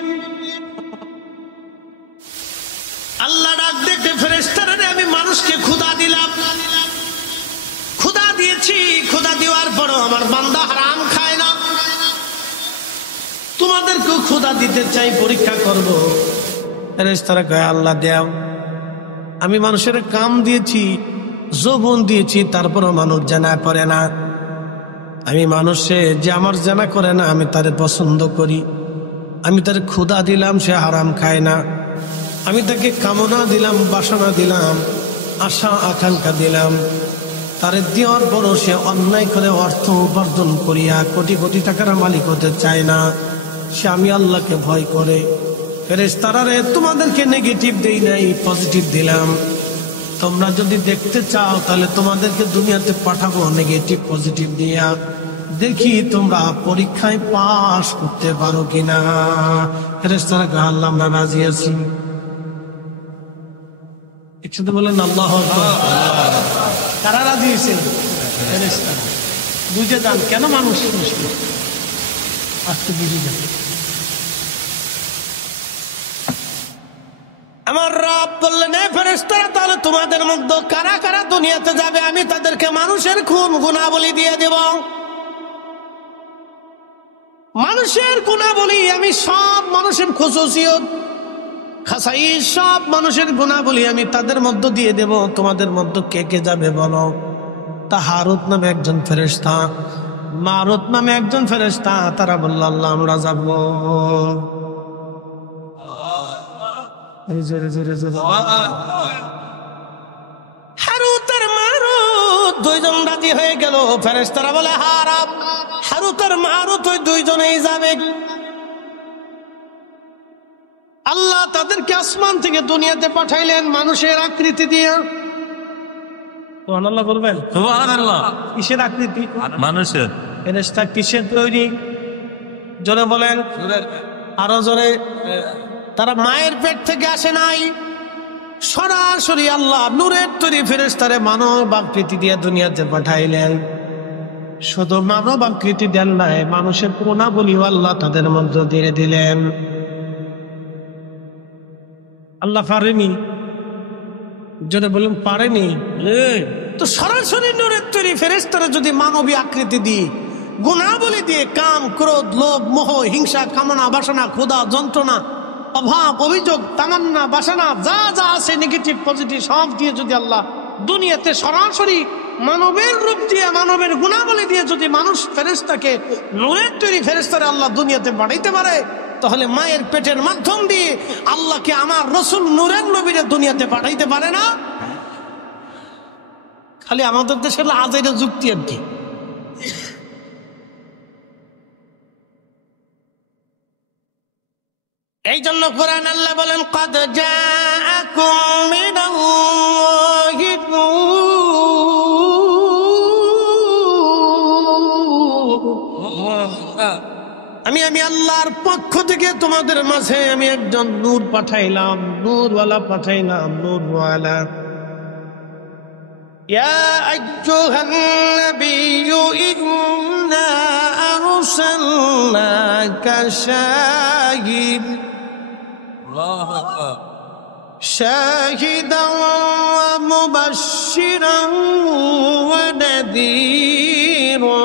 আল্লাহ ডাক দেখে ফেরেশতারা, আমি মানুষকে ক্ষুধা দিলাম, ক্ষুধা দিয়েছি, ক্ষুধা দেওয়ার পরও আমার বান্দা হারাম খায় না। তোমাদেরকেও ক্ষুধা দিতে চাই, পরীক্ষা করব। ফেরেশতারা কয়, আল্লাহ দেও। আমি মানুষের কাম দিয়েছি, যৌবন দিয়েছি, তারপরও মানুষ জানা করে না। আমি মানুষে যে আমার জানা করে না, আমি তারে পছন্দ করি। আমি তার ক্ষুধা দিলাম, সে হারাম খায় না। আমি তাকে কামনা দিলাম, বাসনা দিলাম, আশা আকাঙ্ক্ষা দিলাম, তারে দেওয়ার পরও সে অন্যায় করে অর্থ উপার্জন করিয়া কোটি কোটি টাকার মালিক হতে চায় না। সে আমি আল্লাহকে ভয় করে। ফেরেশতারা রে, তোমাদেরকে নেগেটিভ দেই নাই, পজিটিভ দিলাম। তোমরা যদি দেখতে চাও তাহলে তোমাদেরকে দুনিয়াতে পাঠাবো নেগেটিভ পজিটিভ দিয়া, দেখি তোমরা পরীক্ষায় পাস করতে পারো কিনা। ফেরেশতারা কয়, আল্লাহ আমরা রাজি আছি। একসাথে বলেন আল্লাহু আকবার। কারা রাজি হয়েছে? ফেরেশতারা। বুঝে যান কেন মানুষ মুশকিল, আজকে বুঝে যান। আমার রব বললেন, ফেরেশতারা, তাহলে তোমাদের মধ্যে কারা কারা দুনিয়াতে যাবে, আমি তাদেরকে মানুষের খুন গুনাহবলি দিয়ে দেব। মানুষের গুনাহবলি আমি সব মানুষের খুসুসিয়ত খাসাই, সব মানুষের গুনাহবলি আমি তাদের মধ্যে দিয়ে দেব। তোমাদের মধ্যে কে কে যাবে বলো? তা হারুত নামে একজন ফেরেশতা, মারুত নামে একজন ফেরেশতা, তারা বলল, আল্লাহ আমরা যাব। এই জোরে জোরে জোরে। হারুত আর মারুত দুইজন রাজি হয়ে গেল। ফেরেশতারা বলে হারাম, হারুত আর মারুত ওই দুইজনেই যাবে। আল্লাহ তাদেরকে আসমান থেকে দুনিয়াতে পাঠাইলেন মানুষের আকৃতি দিয়ে। সুবহানাল্লাহ বলবেন? সুবহানাল্লাহ। কিসের আকৃতি? মানুষের। ফেরেশতা কিসের তৈরি? জোরে বলেন, আরো জোরে। তারা মায়ের পেট থেকে আসে নাই, সরাসরি আল্লাহ নূরের তৈরি ফেরেশতারে মানব আকৃতি দিয়ে দুনিয়াতে পাঠাইলেন। শুধু মানব আকৃতি দেন নাই, মানুষের গুণাবলীও আল্লাহ তাদের মধ্যে দিয়ে দিলেন। আল্লাহ পারেনি? যদি বলুন পারেনি, তো সরাসরি নূরের তৈরি ফেরেশতারে যদি মানবী আকৃতি দিই, গুণাবলী দিয়ে কাম, ক্রোধ, লোভ, মোহ, হিংসা, কামনা, বাসনা, ক্ষুধা, যন্ত্রণা, অভাব, অভিযোগ, তামান্না, বাসনা, যা যা আছে নেগেটিভ পজিটিভ সব দিয়ে যদি আল্লাহ দুনিয়াতে সরাসরি মানবের রূপ দিয়ে, মানবের গুণাবলী দিয়ে যদি মানুষ ফেরেশতাকে নূরের তৈরি ফেরেশতারে আল্লাহ দুনিয়াতে পাঠাইতে পারে, তাহলে মায়ের পেটের মাধ্যম দিয়ে আল্লাহকে আমার রসুল নূরের নবীরে দুনিয়াতে পাঠাইতে পারে না? খালি আমাদের দেশের আজের যুক্তি আর কি। এই জন্য কোরআন আল্লাহ বলেন, قد جاءكم من الله نور। আমি আল্লাহর পক্ষ থেকে তোমাদের মাঝে আমি একজন নূর পাঠাইলাম, নূরওয়ালা পাঠাইলাম, নূরওয়ালা। ইয়া আইয়ুহান নাবিয়্যু ইন্না আরসালনাকা শাহিদান ওয়া মুবাশশিরান ওয়া নাযীরা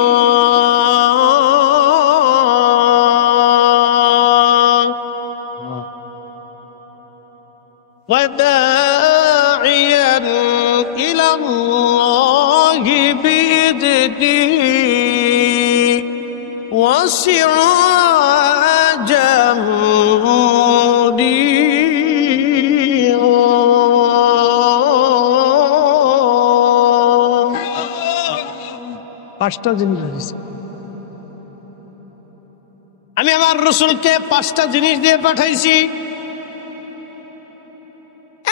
وداعيا إلى الله بإذنه وسراجا منيرا। পাঁচটা জিনিস দিয়েছে। আমি আমার রসুলকে পাঁচটা জিনিস দিয়ে পাঠাইছি।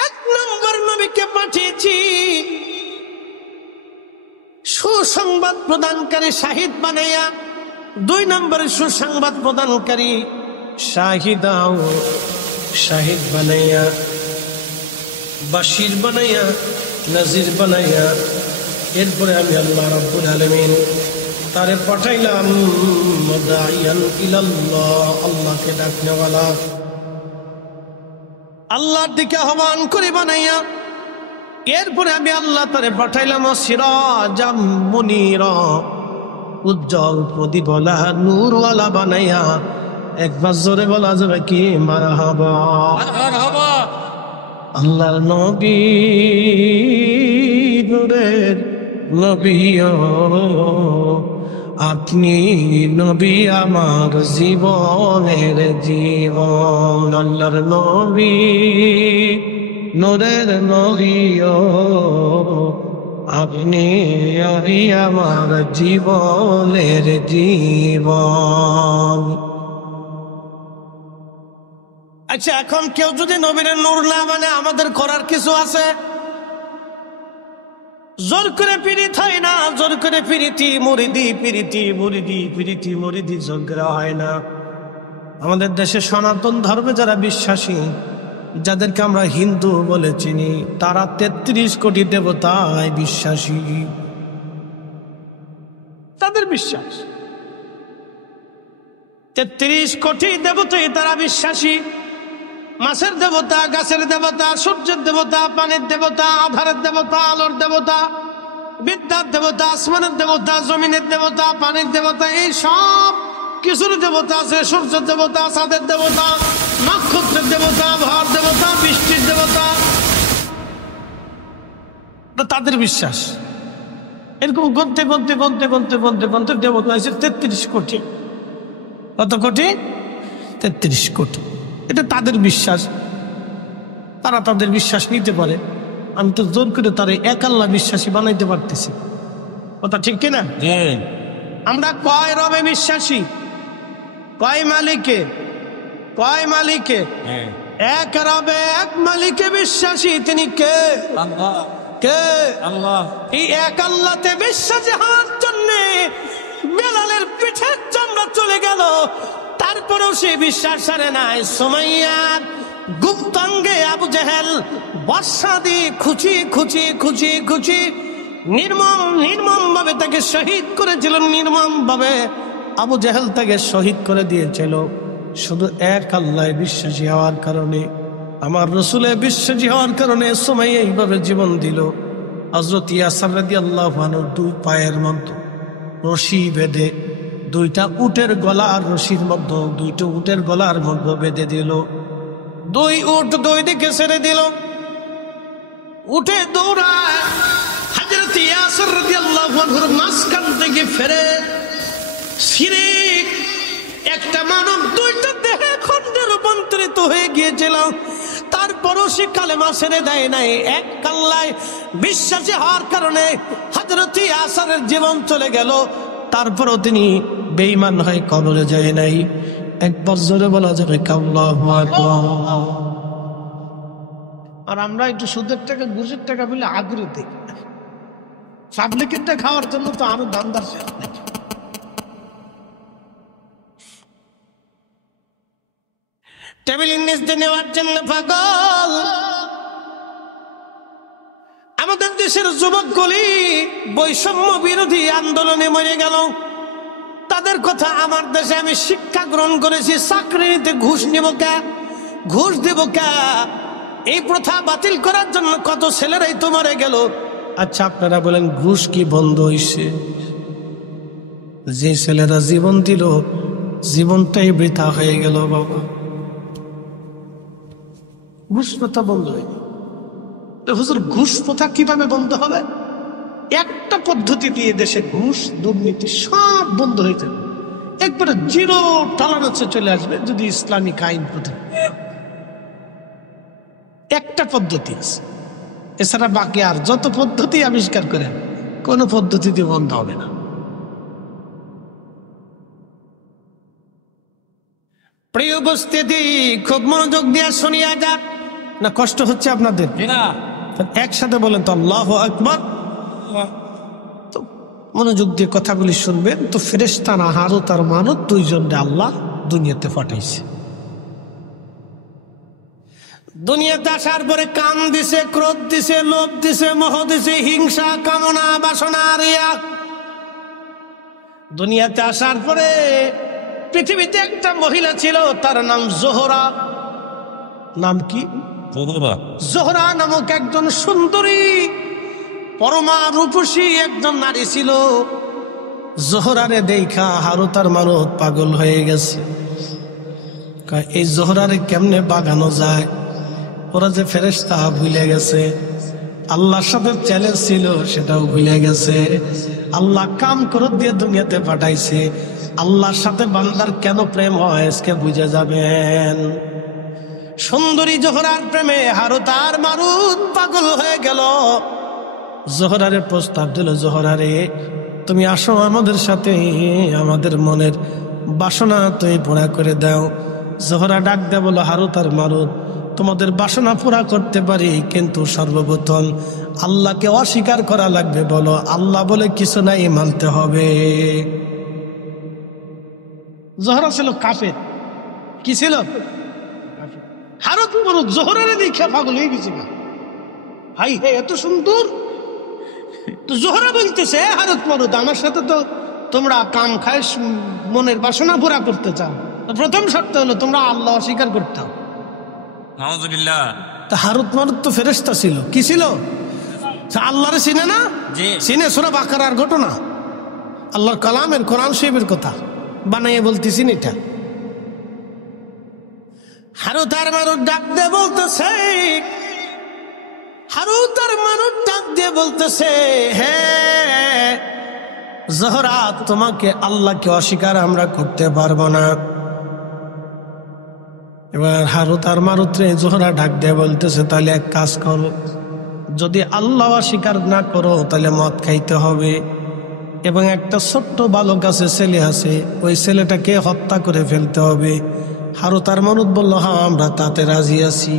এক নম্বর নবীকে পাঠিয়েছি সুসংবাদ প্রদানকারী, শাহিদ বানাইয়া। দুই নম্বরে সুসংবাদ প্রদানকারী, শাহিদাও শাহিদ বানাইয়া, বাশির বানাইয়া, নাজির বানাইয়া। এরপরে আমি আল্লাহ রাব্বুল আলামিন তারে পাঠাইলাম দাইয়ান ইলাল্লাহ, আল্লাহকে ডাকনেওয়ালা, আল্লাহর দিকে আহ্বান করে বানাইয়া। এরপরে আমি আল্লাহ তারে পাঠাইলাম সিরাজাম মুনীরা, উজ্জ্বল প্রদীপওয়ালা, নূরওয়ালা বানাইয়া। একবার জোরে বলা যাবে কি মারহাবা? আল্লাহর নবী, নূরের নবী, আপনি নবী আমার জীবনের জীবন। আল্লাহর নবী, নূরের নবী, আপনি আমার জীবনের জীবন। আচ্ছা, এখন কেউ যদি নবীর নূর না মানে আমাদের করার কিছু আছে? জোর করে পিরিত হয় না, জোর করে পিরিতি মুরিদি, পিরিতি মুরিদি, পিরিতি মুরিদি জোর করে হয় না। আমাদের দেশে সনাতন ধর্মে যারা বিশ্বাসী, যাদেরকে আমরা হিন্দু বলে চিনি, তারা ৩৩ কোটি দেবতায় বিশ্বাসী। তাদের বিশ্বাস ৩৩ কোটি দেবতায় তারা বিশ্বাসী। মাছের দেবতা, গাছের দেবতা, সূর্যের দেবতা, পানির দেবতা, আধারের দেবতা, আলোর দেবতা, বিদ্যার দেবতা, আসমানের দেবতা, জমিনের দেবতা, পানির দেবতা, এই সব কিছুর দেবতা আছে। সূর্যের দেবতা, চাঁদের দেবতা, নক্ষত্রের দেবতা, ভর দেবতা, বৃষ্টির দেবতা, তাদের বিশ্বাস। এরকম গন্তে গন্তে গন্তে গন্তে গন্তে গন্তে দেবতা আছে ৩৩ কোটি। কত কোটি? ৩৩ কোটি। এটা তাদের বিশ্বাস। তারা তাদের বিশ্বাস নিতে পারে। আমি তো জোর করে তারা এক আল্লাহ বিশ্বাসী বানাইতে পারতেছি। কথা ঠিক কিনা? আমরা কয় রবে বিশ্বাসী? কয় মালিকে? কয় মালিকে? এক রবে এক মালিকে বিশ্বাসী। তিনি কে? কে? এই এক আল্লাহতে বিশ্বাসী হওয়ার জন্য বেলালের পিঠের চামড়া চলে গেল, তারপরেও সে বিশ্বাস ছাড়ে নাই। সুমাইয়ার গুপ্তাঙ্গে আবু জেহেল বর্ষা দিয়ে খুচি খুচি খুচি খুচি নির্মম ভাবে তাকে শহীদ করেছিল। নির্মম ভাবে আবু জেহেল তাকে শহীদ করে দিয়েছিল শুধু এক আল্লাহ বিশ্বাসী হওয়ার কারণে, আমার রসুলে বিশ্বাসী হওয়ার কারণে। সুমাইয়া এইভাবে জীবন দিল। হযরত ইয়াসির রাদিয়াল্লাহু আনহুর দুই পায়ের মধ্যে রশি বেঁধে দুইটা উটের গলার রশির মধ্যে, দুইটা উটের গলার মধ্যে বেঁধে দিল। দুই উট দুই দিকে ছেড়ে দিল। উঠে দৌড়ায় হযরত ইয়াসির রাদিয়াল্লাহু আনহুর মাঝখান থেকে ফেরে শিরিক একটা মানব দুইটা দেহে খণ্ডে রূপান্তরিত হয়ে গিয়েছিল। তারপরও সে কালেমা ছেড়ে দেয় নাই। এক আল্লাহ বিশ্বাসী হওয়ার কারণে হযরত ইয়াসিরের জীবন চলে গেল, তারপরও তিনি বেঈমান হয়ে কবরে যায় নাই। একবার জোরে বলা যাবে আল্লাহু আকবার। আর আমরা একটু সুদের টাকা ঘুষের টাকা পেলে আগ্রহ দেখি, পাবলিকেরটা খাওয়ার জন্য তো আরো দামদার শেষ নেই। টেবিলের নিচে নেওয়ার জন্য পাগল। আমাদের দেশের যুবকগুলি বৈষম্য বিরোধী আন্দোলনে মরে গেল। তাদের কথা আমার দেশে আমি শিক্ষা গ্রহণ করেছি। চাকরি নিতে ঘুষ নিব কে? ঘুষ দেব কে? এই প্রথা বাতিল করার জন্য কত ছেলেরাই তো মরে গেল। আচ্ছা আপনারা বলেন ঘুষ কি বন্ধ হইছে? যে ছেলেরা জীবন দিল জীবনটাই বৃথা হয়ে গেল বাবা। ঘুষ প্রথা বন্ধ হয়ে হুজুর, ঘুষ প্রথা কিভাবে বন্ধ হবে? একটা পদ্ধতি দিয়ে দেশে ঘুষ দুর্নীতি সব বন্ধ হয়ে যাবে, একবারে জিরো টলারেন্সে চলে আসবে যদি ইসলামিক আইন প্রথা। একটা পদ্ধতি আছে, এছাড়া বাকি আর যত পদ্ধতি আবিষ্কার করেন কোন পদ্ধতিতে বন্ধ হবে না। প্রিয় উপস্থিতি, খুব মনোযোগ দিয়ে শুনিয়া যাক। না কষ্ট হচ্ছে আপনাদের? একসাথে বলেন তো আল্লাহু আকবার। তো মনোযোগ দিয়ে কথাগুলি শুনবেন। তো ফেরেশতারা হারুত আর মারুত দুইজনকে আল্লাহ দুনিয়াতে পাঠাইছে। দুনিয়াতে আসার পরে কাম দিছে, ক্রোধ দিছে, লোভ দিছে, মোহ দিছে, হিংসা, কামনা, বাসনা, রিয়া। দুনিয়াতে আসার পরে পৃথিবীতে একটা মহিলা ছিল, তার নাম জোহরা। নাম কি? জোহরা নামক একজন সুন্দরী পরমা রূপসী একজন নারী ছিল। জোহরারে দেখা হারুত আর মারুত পাগল হয়ে গেছে। এই জোহরারে কেমনে বাগানো যায়? ওরা যে ফেরেশতা ভুলে গেছে, আল্লাহর সাথে চ্যালেঞ্জ ছিল সেটাও ভুলে গেছে। আল্লাহ কাম করে দিয়ে দুনিয়াতে পাঠাইছে। আল্লাহর সাথে বান্দার কেন প্রেম হয় আজকে বুঝে যাবেন। সুন্দরী জোহরার প্রেমে হারুত আর মারুত পাগল হয়ে গেল। জোহরারে প্রস্তাব দিল, জোহরারে তুমি আসো আমাদের সাথে, আমাদের মনের বাসনা তুমি পুরা করে দাও। জোহরা ডাক দেয় বলো, হারুত আর মারুত তোমাদের বাসনা পুরা করতে পারি, কিন্তু সর্বপ্রথম আল্লাহকে অস্বীকার করা লাগবে। বলো আল্লাহ বলে কিছু নাই, মানতে হবে। জোহরা ছিল কাফের। কি ছিল? হারুত মারুত জোহরারে দেখে পাগল হয়ে গেছে। ভাই হে এত সুন্দর। তো জোহরা বলতেছে, হারুত মারুত আমার সাথে তো তোমরা কাম খায় মনের বাসনা পুরা করতে চাও, প্রথম শর্ত হলো তোমরা আল্লাহ অস্বীকার করতে হবে। তা হারুত মারুত তো ফেরেশতা ছিল। কি ছিল? আল্লাহরে চিনে না? চিনে। সূরা বাকারার ঘটনা, আল্লাহর কালামের কোরআন শরীফের কথা বানাইয়ে বলতেছি এটা। হারুত আর মারুত ডাক দিয়ে বলতেছে, হারুত আর মারুত ডাক দিয়ে বলতেছে, হ্যাঁ জোহরা তোমাকে আল্লাহকে অস্বীকার আমরা করতে পারবো না। এবার হারুত আর মারুত্রে জোহরা ডাক দিয়ে বলতেছে, তাহলে এক কাজ করো, যদি আল্লাহ স্বীকার না করো তাহলে মদ খাইতে হবে, এবং একটা ছোট্ট বালক আছে, ছেলে আছে, ওই ছেলেটাকে হত্যা করে ফেলতে হবে। হারুত আর মারুত বলল, হ্যাঁ আমরা তাতে রাজি আছি।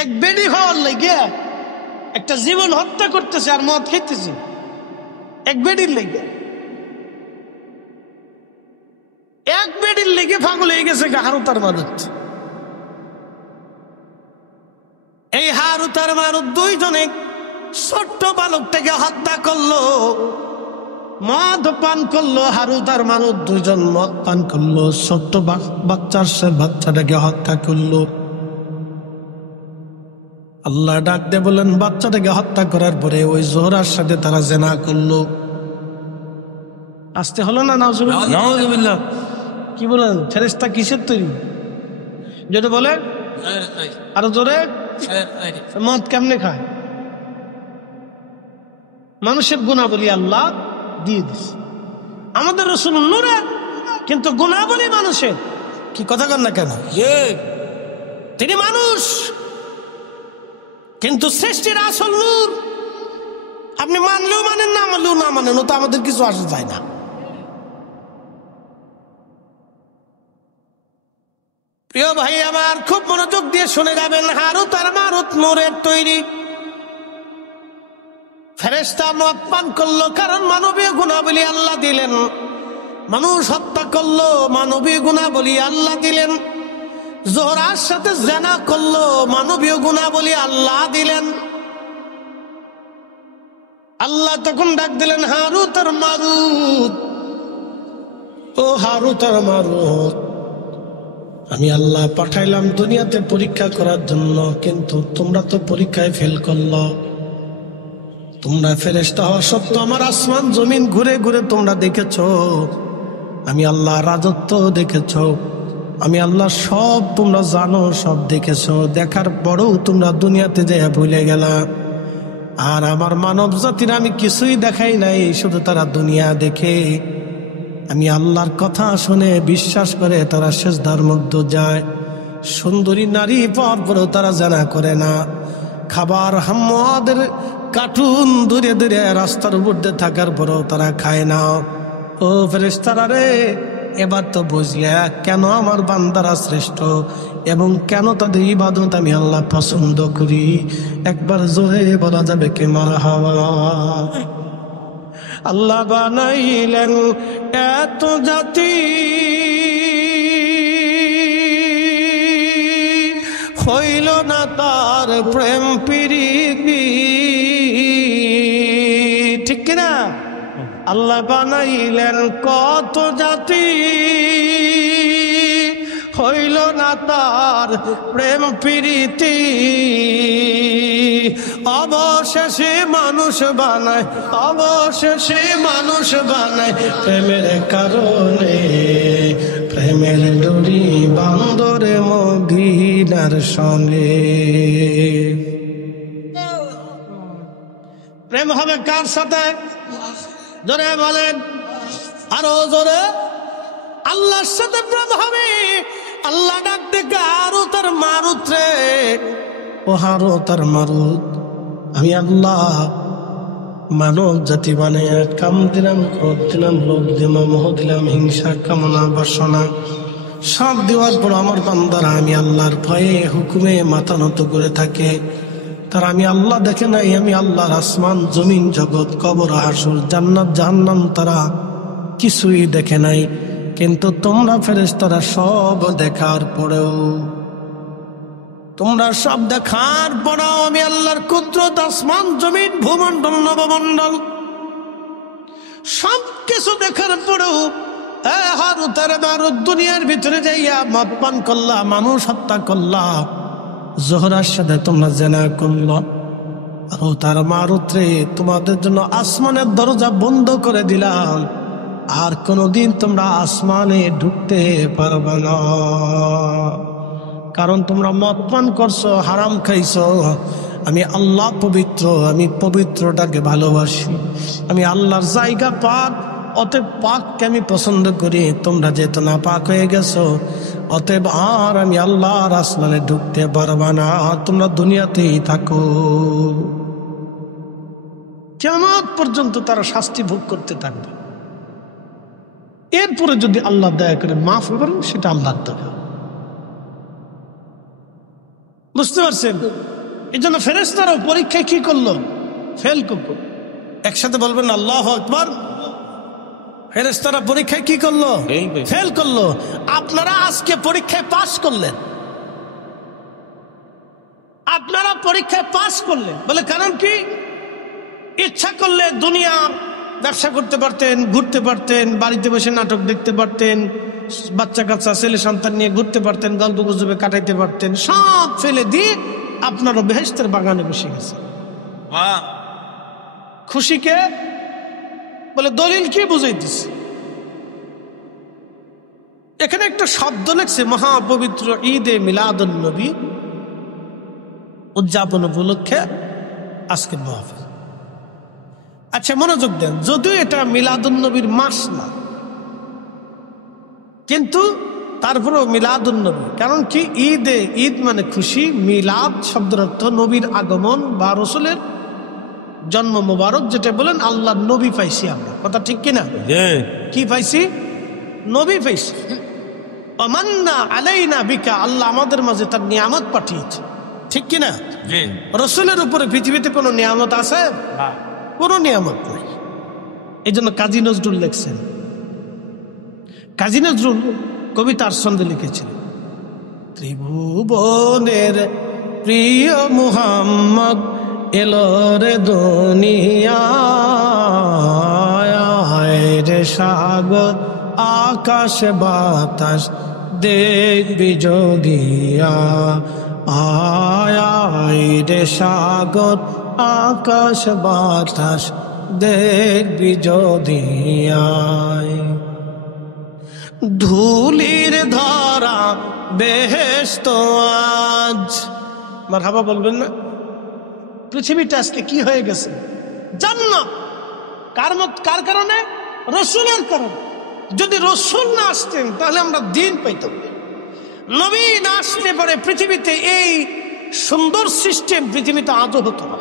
এক বেডি হওয়ার লেগে একটা জীবন হত্যা করতেছে আর মদ খাইতেছে, এক বেডির লেগে, এক বেডির লেগে পাগল হয়ে গেছে হারুত আর মারুত। এই হারুত আর মারুত দুইজনে ছোট্ট বালকটাকে হত্যা করলো, মদ পান করলো। হারুত আর মারুত দুইজন মদ পান করলো, ছোট্ট বাচ্চাটাকে হত্যা করলো। আল্লাহ ডাক দিয়ে বলেন, বাচ্চাটাকে হত্যা করার পরে ওই জোহরার সাথে তারা জেনা করলো। আসতে হলো না? নাউজুবিল্লাহ। কি বলেন? ফেরেশতা কিসের তৈরি? যদি বলে আরো জোরে, মদ কেমনে খায়? মানুষের গুণাবলী আল্লাহ দিয়ে দিছে। আমাদের রাসূল নূরের, কিন্তু গুণাবলী মানুষের। কি কথা কন না কেন? তিনি মানুষ, কিন্তু সৃষ্টির আসল নূর। আপনি মানলেও মানেন, না মানলেও না মানেন, ও তো আমাদের কিছু আসে যায় না। প্রিয় ভাই আমার, খুব মনোযোগ দিয়ে শুনে যাবেন। হারুত আর মারুত নূরের তৈরি। ফেরেশতা মদ পান করলো, কারণ মানবীয় গুণাবলী আল্লাহ দিলেন। মানুষ হত্যা করলো, মানবীয় গুণাবলী আল্লাহ দিলেন। জোহরার সাথে জেনা করলো, মানবীয় গুণাবলী আল্লাহ দিলেন। আল্লাহ তখন ডাক দিলেন, হারুত আর মারুত, ও হারুত আর মারুত, আমি আল্লাহ পাঠাইলাম দুনিয়াতে পরীক্ষা করার জন্য, কিন্তু তোমরা তো পরীক্ষায় ফেল করলো। তোমরা ফেরেশতা হওয়া সত্ত্বেও আমার আসমান জমিন ঘুরে ঘুরে তোমরা দেখেছো, আমি আল্লাহ রাজত্ব দেখেছো, আমি আল্লাহ সব তোমরা জানো, সব দেখেছো। দেখার পরেও তোমরা দুনিয়াতে যে ভুলে গেলা। আর আমার মানব জাতির আমি কিছুই দেখাই নাই, শুধু তারা দুনিয়া দেখে, আমি আল্লাহর কথা শুনে বিশ্বাস করে তারা সেজদার মধ্যে যায়। সুন্দরী নারী পাওয়ার পরেও তারা জানা করে না। খাবার হাম্মাদের কার্টুন দূরে দূরে রাস্তার উপর দিয়ে থাকার পরেও তারা খায় না। ও ফেরেশতারা রে, এবার তো বুঝলে কেন আমার বান্দারা শ্রেষ্ঠ এবং কেন তাদের ইবাদত আমি আল্লাহ পছন্দ করি। একবার জোরে বলা যাবে কে মারহাবা। আল্লাহ বানাইলেন এত জাতি, হইল না তার প্রেম প্রীতি। ঠিক কিনা? আল্লাহ বানাইলেন কত জাতি, হইল না তার প্রেম প্রীতি। অবশেষে মানুষ বানায়, অবশেষে মানুষ বানায় প্রেমের কারণে। প্রেমের ডোরি বান্দরে মদিনার সঙ্গে। প্রেম হবে কার সাথে? জোরে বলেন, আরো জোরে। আল্লাহর সাথে প্রেম হবে। আল্লাহ ডাক ডেকে হারুত আর মারুত রে, ও হারুত আর মারুত, আমি আল্লাহ মানব জাতি বানিয়ে কাম দিলাম, ক্রোধ দিলাম, লোভ দিলাম, মোহ দিলাম, হিংসা, কামনা, বাসনা সব দেওয়ার পর আমার বান্দারা আমি আল্লাহর ভয়ে হুকুমে মাথা নত করে থাকে। তারা আমি আল্লাহ দেখে নাই, আমি আল্লাহর আসমান জমিন জগৎ কবর হাসর জান্নাত জাহান্নাম তারা কিছুই দেখে নাই। কিন্তু তোমরা ফেরেশতারা সব দেখার পরেও, তোমরা সব দেখার পরেও আমি আল্লাহর কুদরত, আসমান জমিন ভূমণ্ডল নবমণ্ডল সব কিছু দেখার পরেও হারুত আর মারুত দুনিয়ার ভিতরে যাইয়া মদ পান করলা, মানুষ হত্যা করলা, জোহরার সাথে তোমরা জেনা করল। হারুত আর মারুত রে, তোমাদের জন্য আসমানের দরজা বন্ধ করে দিলাম, আর কোনদিন তোমরা আসমানে ঢুকতে পারবে না। কারণ তোমরা মদ পান করছো, হারাম খাইছো। আমি আল্লাহ পবিত্র, আমি পবিত্রটাকে ভালোবাসি। আমি আল্লাহর জায়গা পাক অতএব পাককে আমি পছন্দ করি, তোমরা যেহেতু না পাক হয়ে গেছো, অতএব আর আমি আল্লাহর আসমানে ঢুকতে পারবা না, তোমরা দুনিয়াতেই থাকো। কিয়ামত পর্যন্ত তারা শাস্তি ভোগ করতে থাকবে। এরপরে যদি আল্লাহ দয়া করে মাফ করেন, সেটা আল্লাহর দয়া। বুঝতে পারছেন? এই জন্য ফেরেশতারাও পরীক্ষায় কি করলো? ফেল করলো। একসাথে বলবেন আল্লাহু আকবার। ফেরেশতারা পরীক্ষায় কি করলো? ফেল করলো। আপনারা আজকে পরীক্ষায় পাস করলেন, আপনারা পরীক্ষায় পাস করলেন বলে কারণ কি? ইচ্ছা করলে দুনিয়ার ব্যবসা করতে পারতেন, ঘুরতে পারতেন, বাড়িতে বসে নাটক দেখতে পারতেন, বাচ্চা কাচ্চা ছেলে সন্তান নিয়ে ঘুরতে পারতেন, গল্প গুজবে কাটাইতে পারতেন, সব ফেলে দিয়ে আপনারা বেহেশতের বাগানে বসে গেছে। খুশিকে বলে দলিল কি বুঝাইতেছে? এখানে একটা শব্দ লেখছে মহাপবিত্র ঈদে মিলাদুন নবী উদযাপন উপলক্ষে আজকের মাহফিল। আচ্ছা মনোযোগ দেন, যদিও এটা মিলাদুন নবীর মাস না, কিন্তু তারপরেও মিলাদুন নবী। কারণ কি? ঈদ মানে খুশি, মিলাদ শব্দের অর্থ নবীর আগমন বা রসুলের জন্ম মোবারক, যেটা বলেন আল্লাহ নবী পাইছি আমরা। কথা ঠিক কিনা? কি পাইছি? নবী পাইছি। ওয়ামান্না আলাইনা বিকা, আল্লাহ আমাদের মাঝে তার নিয়ামত পাঠিয়েছে। ঠিক কিনা? রসুলের উপরে পৃথিবীতে কোনো নিয়ামত আছে? কোনো নিয়ামত নাই। এই জন্য কাজী নজরুল লেখছেন, কাজী নজরুল কবিতার ছন্দে লিখেছিলেন, ত্রিভুবনের প্রিয় মুহাম্মদ এলো রে দুনিয়ায়, রে সাগর আকাশ বাতাস দেখবি যদিয়া, আয় রে সাগর আকাশ বাতাস দেখবি যদিয়া, ধুলির ধরা বেহেশত আজ। মারহাবা বলবেন না? পৃথিবীটা আজকে কি হয়ে গেছে? জান্নাত। কার কারণে? রসুলের কারণে। যদি রসুল না আসতেন তাহলে আমরা দিন পাইতাম। নবী না আসলে পরে পৃথিবীতে এই সুন্দর সিস্টেম পৃথিবীতে আজও হতো না।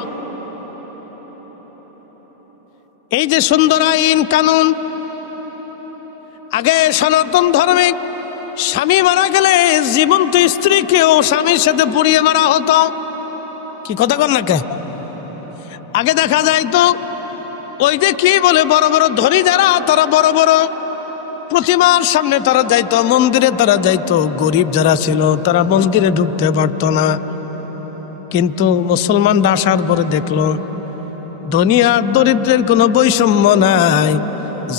এই যে সুন্দর আইন কানুন, আগে সনাতন ধর্মে স্বামী মারা গেলে জীবন্ত স্ত্রীকেও স্বামীর সাথে পুড়িয়ে মারা হতো। কি কথা কর না কে? আগে দেখা যায় তো ওই যে কি বলে বড় বড় ধনী যারা, তারা বড় বড় প্রতিমার সামনে তারা যাইতো, মন্দিরে তারা যাইতো। গরিব যারা ছিল তারা মন্দিরে ঢুকতে পারতো না। কিন্তু মুসলমানরা আসার পরে দেখলো ধনী আর দরিদ্রের কোনো বৈষম্য নাই।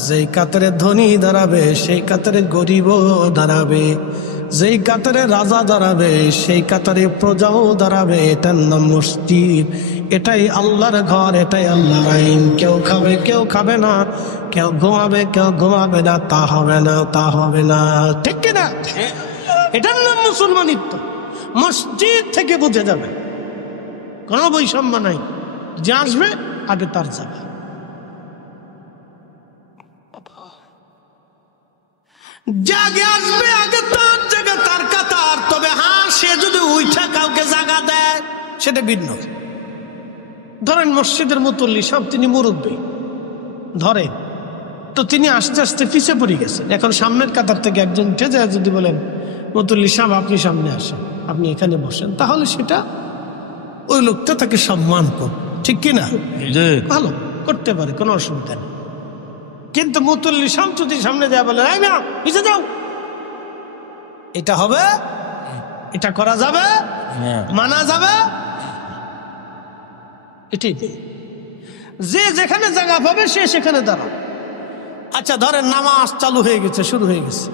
যেই কাতারে ধনী দাঁড়াবে সেই কাতারে গরিবও দাঁড়াবে, যেই কাতারে রাজা দাঁড়াবে সেই কাতারে প্রজাও দাঁড়াবে। এটার নাম মসজিদ, এটাই আল্লাহর ঘর, এটাই আল্লাহর আইন। কেউ খাবে কেউ খাবে না, কেউ ঘুমাবে কেউ ঘুমাবে না, তা হবে না, তা হবে না। ঠিক কিনা? এটার নাম মুসলমানিত্ব। মসজিদ থেকে বুঝে যাবে কোনো বৈষম্য নাই, যে আসবে আগে তার যাবে। জাগে আসবে আগে তার জায়গা, তার কাতার। তবে হ্যাঁ, সে যদি উঠা কাউকে জায়গা দেয় সেটা ভিন্ন। ধরেন মসজিদের মুতল্লি সব, তিনি মুরব্বী ধরেন, তো তিনি আস্তে আস্তে পিছিয়ে পড়ে গেছেন। এখন সামনের কাতার থেকে একজন উঠে যায়, যদি বলেন মুতল্লি সাহেব আপনি সামনে আসেন, আপনি এখানে বসেন, তাহলে সেটা ওই লোকটা তাকে সম্মান করবে। ঠিক কিনা? ভালো করতে পারে, কোনো অসুবিধা নেই। কিন্তু মুতল্লি সাহেব যদি সামনে যায় বলেন এই না পিছিয়ে যাও, এটা হবে? এটা করা যাবে? মানা যাবে? এটাই যে যেখানে জায়গা পাবে সে সেখানে দাঁড়াও। আচ্ছা ধরেন নামাজ চালু হয়ে গেছে, শুরু হয়ে গেছে,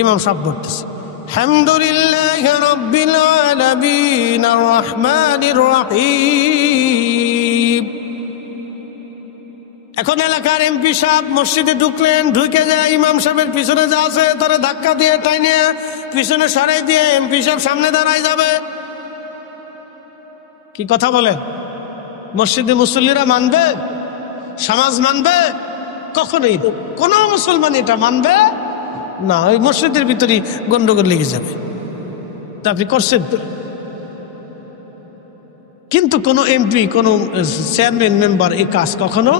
ইমাম সাহেব বলতেছে আলহামদুলিল্লাহ রাব্বিল আলামিন আর রহমানির রহিম। এখন এলাকার এমপি সাহেব মসজিদে ঢুকলেন, ঢুকে যায় ইমাম সাহেবের পিছনে যা আছে তারা ধাক্কা দিয়ে টাইনে পিছনে সরাই দিয়ে এমপি সাহেব সামনে দাঁড়ায় যাবে। কি কথা বলে? মসজিদে মুসল্লিরা মানবে? সমাজ মানবে? কখনোই না। কোনো মুসলমান এটা মানবে না, ওই মসজিদের ভিতরে গন্ডগোল লেগে যাবে। তা আপনি করছেন তো? কিন্তু কোনো এমপি, কোনো চেয়ারম্যান, মেম্বার এই কাজ কখনো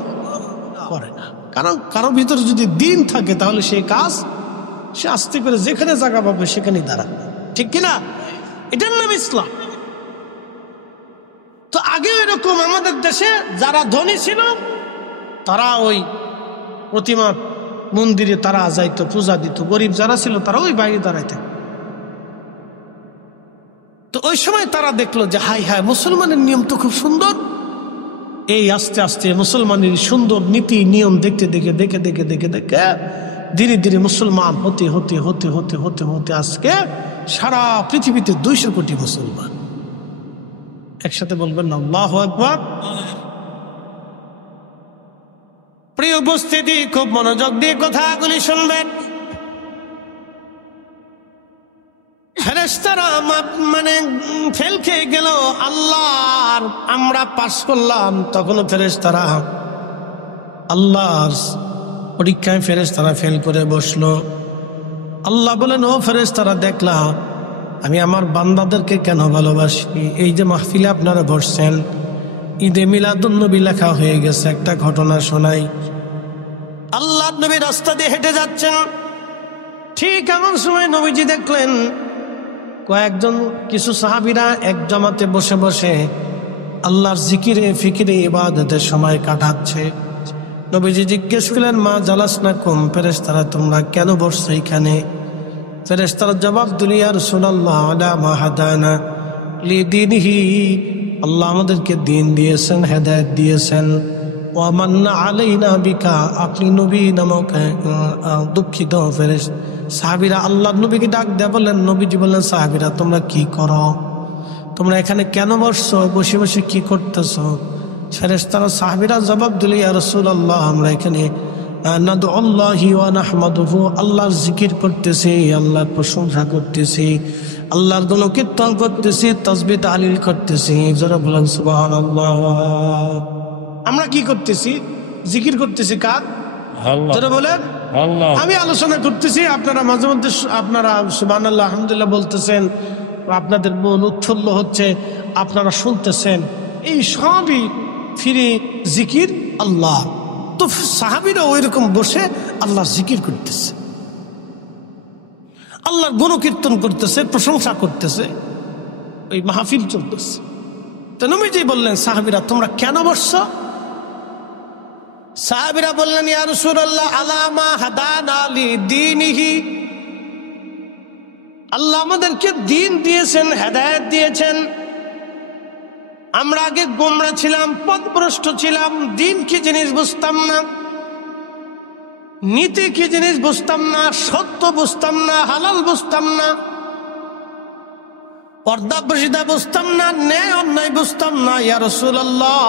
করে না। কারণ কারোর ভিতরে যদি দিন থাকে তাহলে সেই কাজ সে আস্তে করে যেখানে জায়গা পাবে সেখানেই দাঁড়াবে, ঠিক কিনা? এটার নাম ইসলাম। তো আগে এরকম আমাদের দেশে যারা ধনী ছিল তারা ওই প্রতিমা মন্দিরে তারা যাইতো, পূজা দিত। গরিব যারা ছিল তারা ওই বাইরে দাঁড়াইতে। তো ওই সময় তারা দেখলো যে হাই হাই, মুসলমানের নিয়ম তো খুব সুন্দর। এই আস্তে আস্তে মুসলমানের সুন্দর নীতি নিয়ম দেখতে দেখে দেখে দেখে দেখে দেখে ধীরে ধীরে মুসলমান হতে হতে হতে হতে হতে হতে আজকে সারা পৃথিবীতে 200 কোটি মুসলমান। একসাথে বলবেন না আল্লাহু আকবার। প্রিয় উপস্থিতি, খুব মনোযোগ দিয়ে কথাগুলি শুনবেন। ফেরেশতারা মানে ফেল খেয়ে গেল, আল্লাহর আমরা পাস করলাম, তখনও ফেরেশতারা আল্লাহর পরীক্ষায় ফেরেশতারা ফেল করে বসলো। আল্লাহ বলেন, ও ফেরেশতারা, দেখলাম আমি আমার বান্দাদেরকে কেন ভালোবাসি। এই যে মাহফিলে আপনারা বসছেন, ঈদে মিলাদুন নবী লেখা হয়ে গেছে। একটা ঘটনা শোনাই। আল্লাহ নবী রাস্তা দিয়ে হেঁটে যাচ্ছেন, ঠিক এমন সময় নবীজি দেখলেন কয়েকজন কিছু সাহাবীরা এক জামাতে বসে বসে আল্লাহর জিকিরে ফিকিরে ইবাদতের সময় কাটাচ্ছে। নবীজি জিজ্ঞেস করলেন, মা জালাসনাকুম, ফেরেশতারা তোমরা কেন বসছো এখানে? ফেরেশতারা জবাব দিল, ইয়া রাসূলুল্লাহ, আলা মা হাদানা লিদীনিহি, আল্লাহ আমাদেরকে দ্বীন দিয়েছেন, হেদায়েত দিয়েছেন। ওয়া মান্না আলাইনা বিকা, আপনি নবী নামক দুঃখিত ফেরেশতা। সাহাবীরা আল্লাহর নবীকে ডাক দেয়া বললেন, নবীজি বললেন, সাহাবীরা তোমরা কি করো? তোমরা এখানে কেন বসছো? বসে বসে কি করতেছো? ফেরেশতারা সাহাবীরা জবাব দিল, ইয়া রাসূলুল্লাহ, আমরা এখানে নাদউল্লাহি ওয়া নাহমাদুহু, আল্লাহর জিকির করতেছি, আল্লাহর প্রশংসা করতেছি, আল্লাহর গুণকীর্তন করতেছি, তাসবিহ তাহলিল করতেছি। যারা বলেন সুবহানাল্লাহ। আমরা কি করতেছি? জিকির করতেছি। কার? আল্লাহ। যারা বলেন আল্লাহ। আমি আলোচনা করতেছি, আপনারা মাঝে মধ্যে আপনারা সুবহানাল্লাহ আলহামদুলিল্লাহ বলতেছেন, আপনাদের মন উৎফুল্ল হচ্ছে, আপনারা শুনতেছেন। এই সবই ফিরে জিকির আল্লাহ। তো সাহাবীরা ওই রকম বসে আল্লাহর জিকির করতেছে, আল্লাহর গুণকীর্তন করতেছে, প্রশংসা করতেছে, ওই মাহফিল চলতেছে। তো নবীজি বললেন, সাহাবীরা তোমরা কেন বসছো? সাহাবীরা বললেন, ইয়া রাসূলুল্লাহ, আলা মা হাদানা লিদীনিহি, আল্লাহ আমাদেরকে দ্বীন দিয়েছেন, হেদায়েত দিয়েছেন। আমরা আগে গোমরা ছিলাম, পথভ্রষ্ট ছিলাম, দ্বীন কি জিনিস বুঝতাম না, নীতি কি জিনিস বুঝতাম না, সত্য বুঝতাম না, হালাল বুঝতাম না, পর্দা প্রসিদ্ধা বুঝতাম না, ন্যায় অন্যায় বুঝতাম না। ইয়া রাসূলুল্লাহ,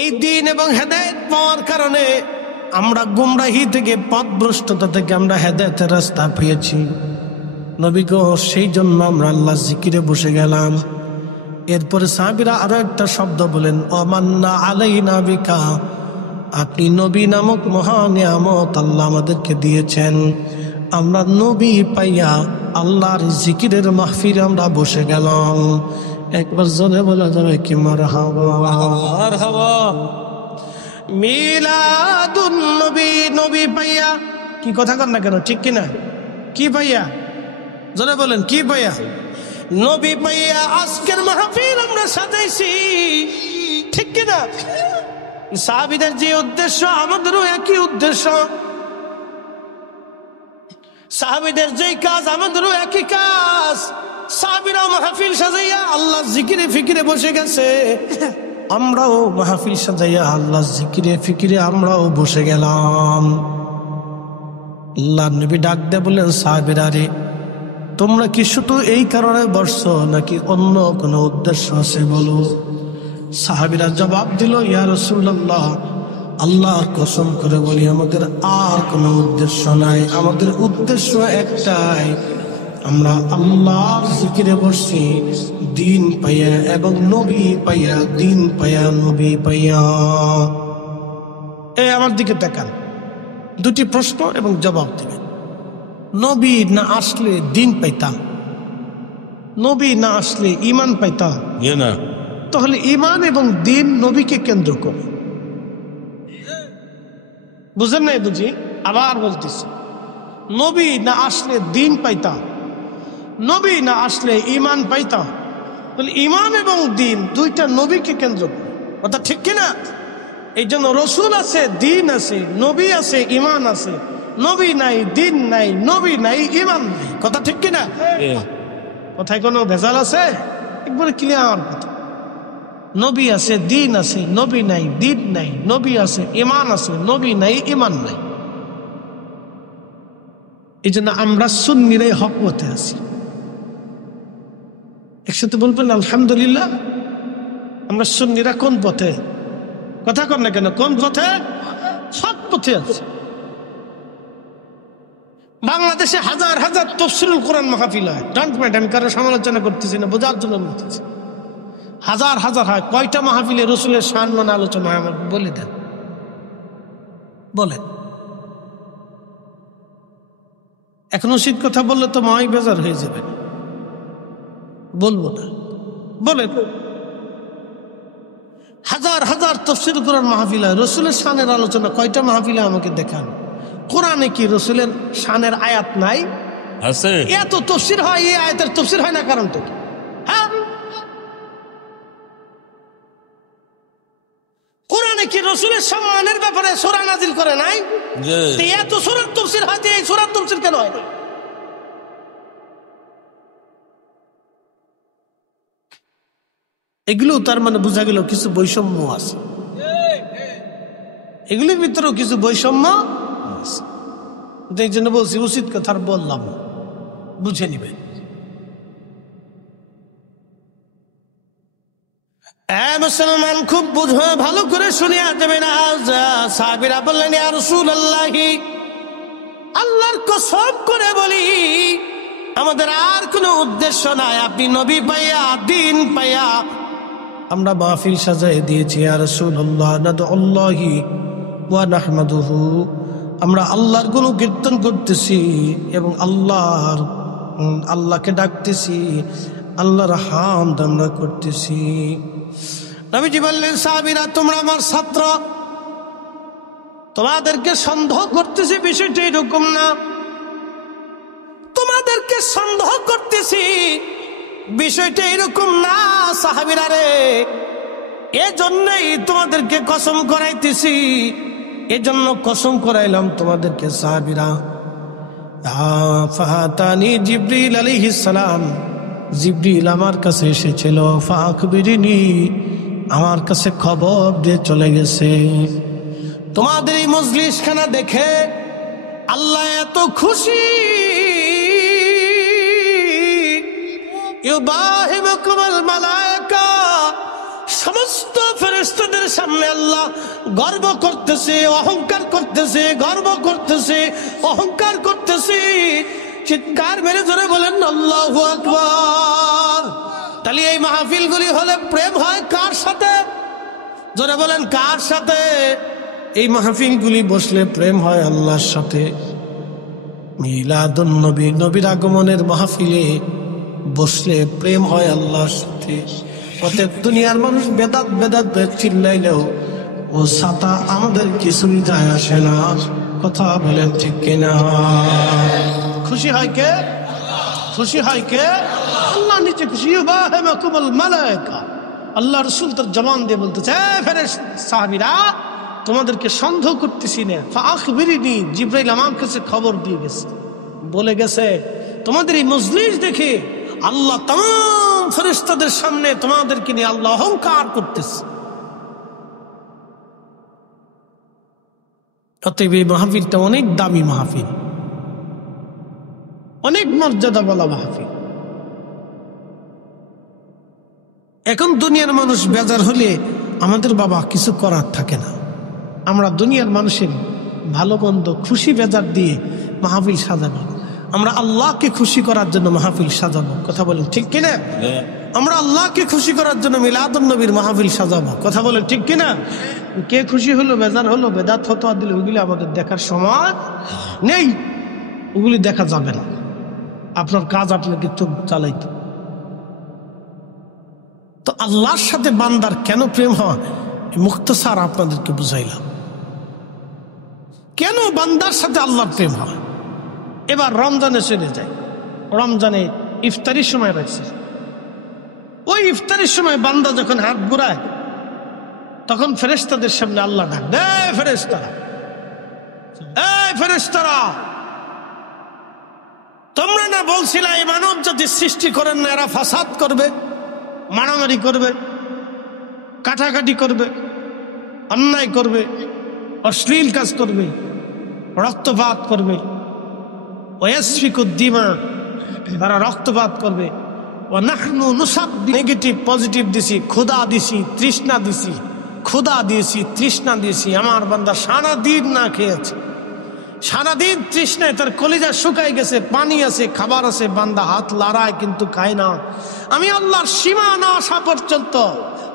এই দ্বীন এবং হেদায়েত পাওয়ার কারণে আমরা গুমরাহি থেকে, পথভ্রষ্টতা থেকে আমরা হেদায়েতের রাস্তা পেয়েছি। নবী গো, সেই জন্য আমরা আল্লাহর জিকিরে বসে গেলাম। এরপরে সাহাবীরা আরো একটা শব্দ বলেন, আমান্না আলাইনা বিকা, আপনি নবী নামক মহা নিয়ামত আল্লাহ আমাদেরকে দিয়েছেন। আমরা নবী পাইয়া আল্লাহর জিকিরের মাহফিলে আমরা বসে গেলাম। একবার জোরে বলা যাবে কি মারহাবা? মারহাবা। মিলাদুন নবী, নবী পাইয়া, কি কথা কর না কেন, ঠিক কিনা? কি পাইয়া? জোরে বলেন, কি পাইয়া? নবী পাইয়া আজকের মাহফিল আমরা সাজাইছি, ঠিক কিনা? সাহাবীদের যে উদ্দেশ্য, আমাদেরও একই উদ্দেশ্য। সাহাবীদের যেই কাজ, আমাদেরও একই কাজ। সাহাবীরা মাহফিল সাজাইয়া আল্লাহ জিকিরে ফিকিরে বসে গেছে, আমরাও মাহফিল সাজাইয়া আল্লাহ জিকিরে ফিকিরে আমরাও বসে গেলাম। আল্লাহ নবী ডাক দিয়ে বললেন, সাহাবীরা রে, তোমরা কি শুধু এই কারণে বসছো নাকি অন্য কোনো উদ্দেশ্য আছে বলো? সাহাবীরা জবাব দিল, ইয়া রাসূলুল্লাহ, আল্লাহর কসম করে বলি, আমাদের আর কোনো উদ্দেশ্য নাই, আমাদের উদ্দেশ্য একটাই, আমরা আল্লাহর জিকিরে বসছি দিন পাইয়া এবং নবী পাইয়া, দিন পাইয়া নবী পাইয়া। এই আমার দিকে তাকান, দুটি প্রশ্ন এবং জবাব দেবেন। নবী না আসলে দিন পাইতাম, নবী না আসলে ঈমান পাইতাম, না তাহলে ঈমান এবং দিন নবীকে কেন্দ্র করে। বুঝেন নাই বুঝি? আবার বলতেছি, নবী না আসলে দিন পাইতাম, নবী না আসলে ঈমান পাইতাম, তাহলে ঈমান এবং দিন দুইটা নবীকে কেন্দ্র করে। কথা ঠিক কিনা? এই জন্য রসুল আছে, দিন আছে, নবী আছে, ঈমান আছে। নবী নাই, দিন নাই, নবী নাই, ঈমান নাই। কথা ঠিক কিনা? কথায় কোনো ভেজাল আছে? একবারে ক্লিয়ার কথা। নবী আছে, দিন আছে, নবী নাই, দিন নাই, নবী আছে, ঈমান আছে, নবী নাই, ঈমান নাই। এই জন্য আমরা সুন্নিরাই হক পথে আছি। একসাথে বলবেন আলহামদুলিল্লাহ। আমরা সুন্নিরা কোন পথে? কথা কর না কেন? কোন পথে? হক পথে আছে। বাংলাদেশে হাজার হাজার তাফসীরুল কোরআন মাহফিল হয়। ডোন্ট মাইন্ড, আমি কারো সমালোচনা করতেছি না, বোঝার জন্য বলতেছি। হাজার হাজার হয়। কয়টা মাহফিলে রসুলের শান মানে আলোচনা হয় আমার বলে দেন, বলেন। এখন উচিত কথা বললে তো মাই বেজার হয়ে যাবে, বলবো না। বলেন, হাজার হাজার তাফসীরুল কোরআন মাহফিল হয়, রসুলের শানের আলোচনা কয়টা মাহফিলে আমাকে দেখান। কোরআনে কি রসুলের শানের আয়াত নাই? আছে। এত তাফসীর হয়, এই আয়াতের তাফসীর হয় না, কারণটা কি? হ্যাঁ, কোরআনে কি রসুলের সম্মানের ব্যাপারে সূরা নাজিল করে নাই? তো এত সূরার তাফসীর হয়, এই সূরার তাফসীর কেন হয় না? এগুলো তার মানে বোঝা গেল কিছু বৈষম্য আছে, এগুলির ভিতরেও কিছু বৈষম্য আছে। এই জন্য বলছি উচিত কথা বললাম, বুঝে নিবেন। মুসলমান খুব বুঝে ভালো করে শুনিয়া দেবেন। সাহাবীরা বললেন, ইয়া রাসূলুল্লাহ, আল্লাহর কসম করে বলি আমাদের আর কোনো উদ্দেশ্য নাই, আপনি নবী পাইয়া, দিন পাইয়া আমরা মাহফিল সাজায় দিয়েছি। ইয়া রাসূলুল্লাহ, নাদউল্লাহি ওয়া নাহমাদুহু, আমরা আল্লাহর গুণ কীর্তন করতেছি এবং আল্লাহকে ডাকতেছি, আল্লাহর হামদ আমরা করতেছি। নবীজি বললেন, সাহাবীরা তোমরা আমার ছাত্র, তোমাদেরকে সন্দেহ করতেছি, বিষয়টা এরকম না। তোমাদেরকে সন্দেহ করতেছি, বিষয়টা এরকম না সাহাবীরা রে। এজন্যই তোমাদেরকে কসম করাইতেছি, এজন্য কসম করাইলাম তোমাদেরকে সাহাবীরা। ফাতানি জিবরিল আলাইহিস সালাম, জিবরিল আমার কাছে এসেছিল। ফাখবিরিনি, আমার কাছে খবর দিয়ে চলে গেছে। তোমাদের এই মজলিসখানা দেখে আল্লাহ এত খুশি, ইউবাহিবুকুমুল মালায়েকা, সমস্ত ফেরেশতাদের সামনে আল্লাহ গর্ব করতেছে, অহংকার করতেছে, গর্ব করতেছে, অহংকার করতেছে। চিৎকার মেরে জোরে বলেন আল্লাহু আকবার। তাহলে এই মাহফিলগুলি হলে প্রেম হয় কার সাথে? জোরে বলেন কার সাথে? এই মাহফিলগুলি বসলে প্রেম হয় আল্লাহর সাথে। মিলাদুন নবী, নবীর আগমনের মাহফিলে বসলে প্রেম হয় আল্লাহর সাথে। প্রত্যেক দুনিয়ার মানুষ বেদাত বেদাত চিল্লাইলেও ও সাতা আমাদের কিছুই যায় আসে না। কথা বলেন ঠিক কিনা? খুশি হয় কে? খুশি হয় কে? আল্লাহ নিজে খুশি। ইউবাহিবুকুমুল মালায়েকা, আল্লাহ রাসূল তার জবান দিয়ে বলতেছে, ফেরেশতা সাহাবীরা তোমাদেরকে সন্দেহ করতেছি না। ফাখবিরিনি, জিবরাইল আমার কাছে খবর দিয়ে গেছে, বলে গেছে তোমাদের এই মজলিস দেখে আল্লাহ तमाम ফেরেশতাদের সামনে তোমাদেরকে নিয়ে আল্লাহ অহংকার করতেছে। অতএব এই মাহফিলটা অনেক দামি মাহফিল, অনেক মর্যাদা বলা মাহফিল। এখন দুনিয়ার মানুষ বেজার হলে আমাদের বাবা কিছু করার থাকে না। আমরা দুনিয়ার মানুষের ভালো মন্দ খুশি বেজার দিয়ে মাহফিল সাজাবো। আমরা আল্লাহকে খুশি করার জন্য মাহফিল সাজাবো। কথা বলেন ঠিক কিনা? আমরা আল্লাহকে খুশি করার জন্য মিলাদুন নবীর মাহফিল সাজাবো। কথা বলে ঠিক কিনা? কে খুশি হলো, বেজার হলো, বেদাত ফতোয়া দিলে ওইগুলি আমাদের দেখার সময় নেই, ওগুলি দেখা যাবে না। আপনার কাজ আপনাকে চোখ চালাইতে। তো আল্লাহর সাথে বান্দার কেন প্রেম হয়, মুখতাসার আপনাদেরকে বুঝাইলাম কেন বান্দার সাথে আল্লাহর প্রেম হয়। এবার রমজানে চলে যায়। রমজানে ইফতারির সময় রয়েছে, ওই ইফতারির সময় বান্দা যখন হাত ঘুরায় তখন ফেরেশতাদের সামনে আল্লাহ ডাক দেয়, ফেরেশতারা, এই ফেরেশতারা, তোমরা না বলছিলে এই মানব জাতি সৃষ্টি করেন না, এরা ফাসাদ করবে, মারামারি করবে, কাটাকাটি করবে, অন্যায় করবে, অশ্লীল কাজ করবে, রক্তপাত করবে, ওয়াসফিকুদ্দিমা, তারা রক্তপাত করবে, ও নাহনু নুসাব্বি, নেগেটিভ পজিটিভ দিছি, ক্ষুধা দিছি, তৃষ্ণা দিছি, ক্ষুধা দিয়েছি, তৃষ্ণা দিয়েছি। আমার বান্দা সারাদিন না খেয়েছে, সারাদিন তৃষ্ণায় তার কলিজা শুকাই গেছে, পানি আছে, খাবার আছে, বান্দা হাত লড়ায় কিন্তু খায় না। আমি আল্লাহর সীমা না আসা পর্যন্ত,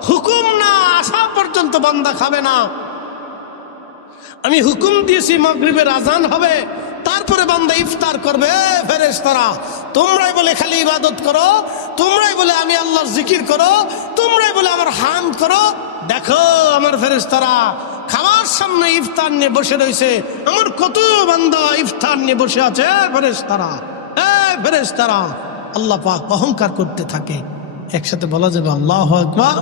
হুকুম না আসা পর্যন্ত বান্দা খাবে না। আমি হুকুম দিয়েছি মাগরিবের আজান হবে, তারপরে বান্দা ইফতার করবে। ফেরেশতারা, তোমরাই বলে খালি ইবাদত করো, তোমরাই বলে আমি আল্লাহর জিকির করো, তোমরাই বলে আমার হামদ করো। দেখো আমার ফেরেশতারা খাবার সামনে ইফতার নিয়ে বসে রয়েছে, আমার কত বান্দা ইফতার নিয়ে বসে আছে। ফেরেশতারা, ফেরেশতারা, আল্লাহ পাক অহংকার করতে থাকে। একসাথে বলা যাবে আল্লাহু আকবার।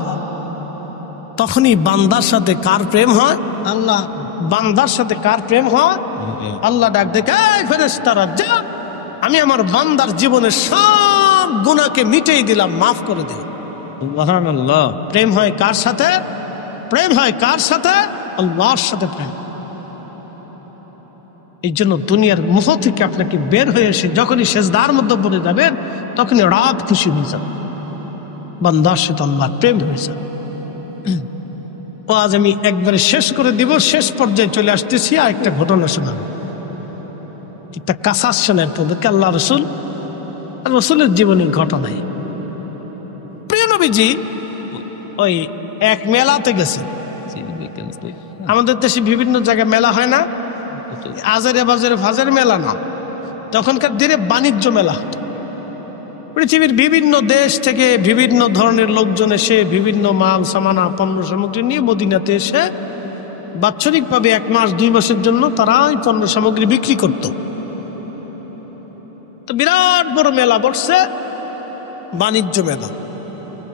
তখনই বান্দার সাথে কার প্রেম হয়? আল্লাহ। বান্দার সাথে কার প্রেম হয়? আল্লাহ ডাক দেখে, এই ফেরেশতারা, যা, আমি আমার বান্দার জীবনের সব গুনাহকে মিটিয়ে দিলাম, মাফ করে দিলাম। সুবহানাল্লাহ। প্রেম হয় কার সাথে? প্রেম হয় কার সাথে? আল্লাহর সাথে প্রেম। এই জন্য দুনিয়ার মোহ থেকে আপনাকে বের হয়ে এসে যখনই সেজদার মধ্যে পড়ে যাবেন তখনই রাত খুশি হয়ে যাবে, বান্দার সাথে আল্লাহর প্রেম হয়ে যাবে। ও আজ আমি একবারে শেষ করে দিব, শেষ পর্যায়ে চলে আসতেছি। আর একটা ঘটনা শোনাবো, একটা কাসাস শোনায় তোদেরকে। আল্লাহ রসুল আর রসুলের জীবনের ঘটনায় প্রিয় নবীজি ওই এক মেলাতে গেছে। আমাদের দেশে বিভিন্ন জায়গায় মেলা হয় না, আজারে বাজারে ফাজের মেলা না, তখনকার দিনে বাণিজ্য মেলা হতো। পৃথিবীর বিভিন্ন দেশ থেকে বিভিন্ন ধরনের লোকজন এসে বিভিন্ন মাল সামানা পণ্য সামগ্রী নিয়ে মদিনাতে এসে বাৎসরিকভাবে 1 মাস 2 মাসের জন্য তারা এই পণ্য সামগ্রী বিক্রি করত। তো বিরাট বড় মেলা বসছে, বাণিজ্য মেলা।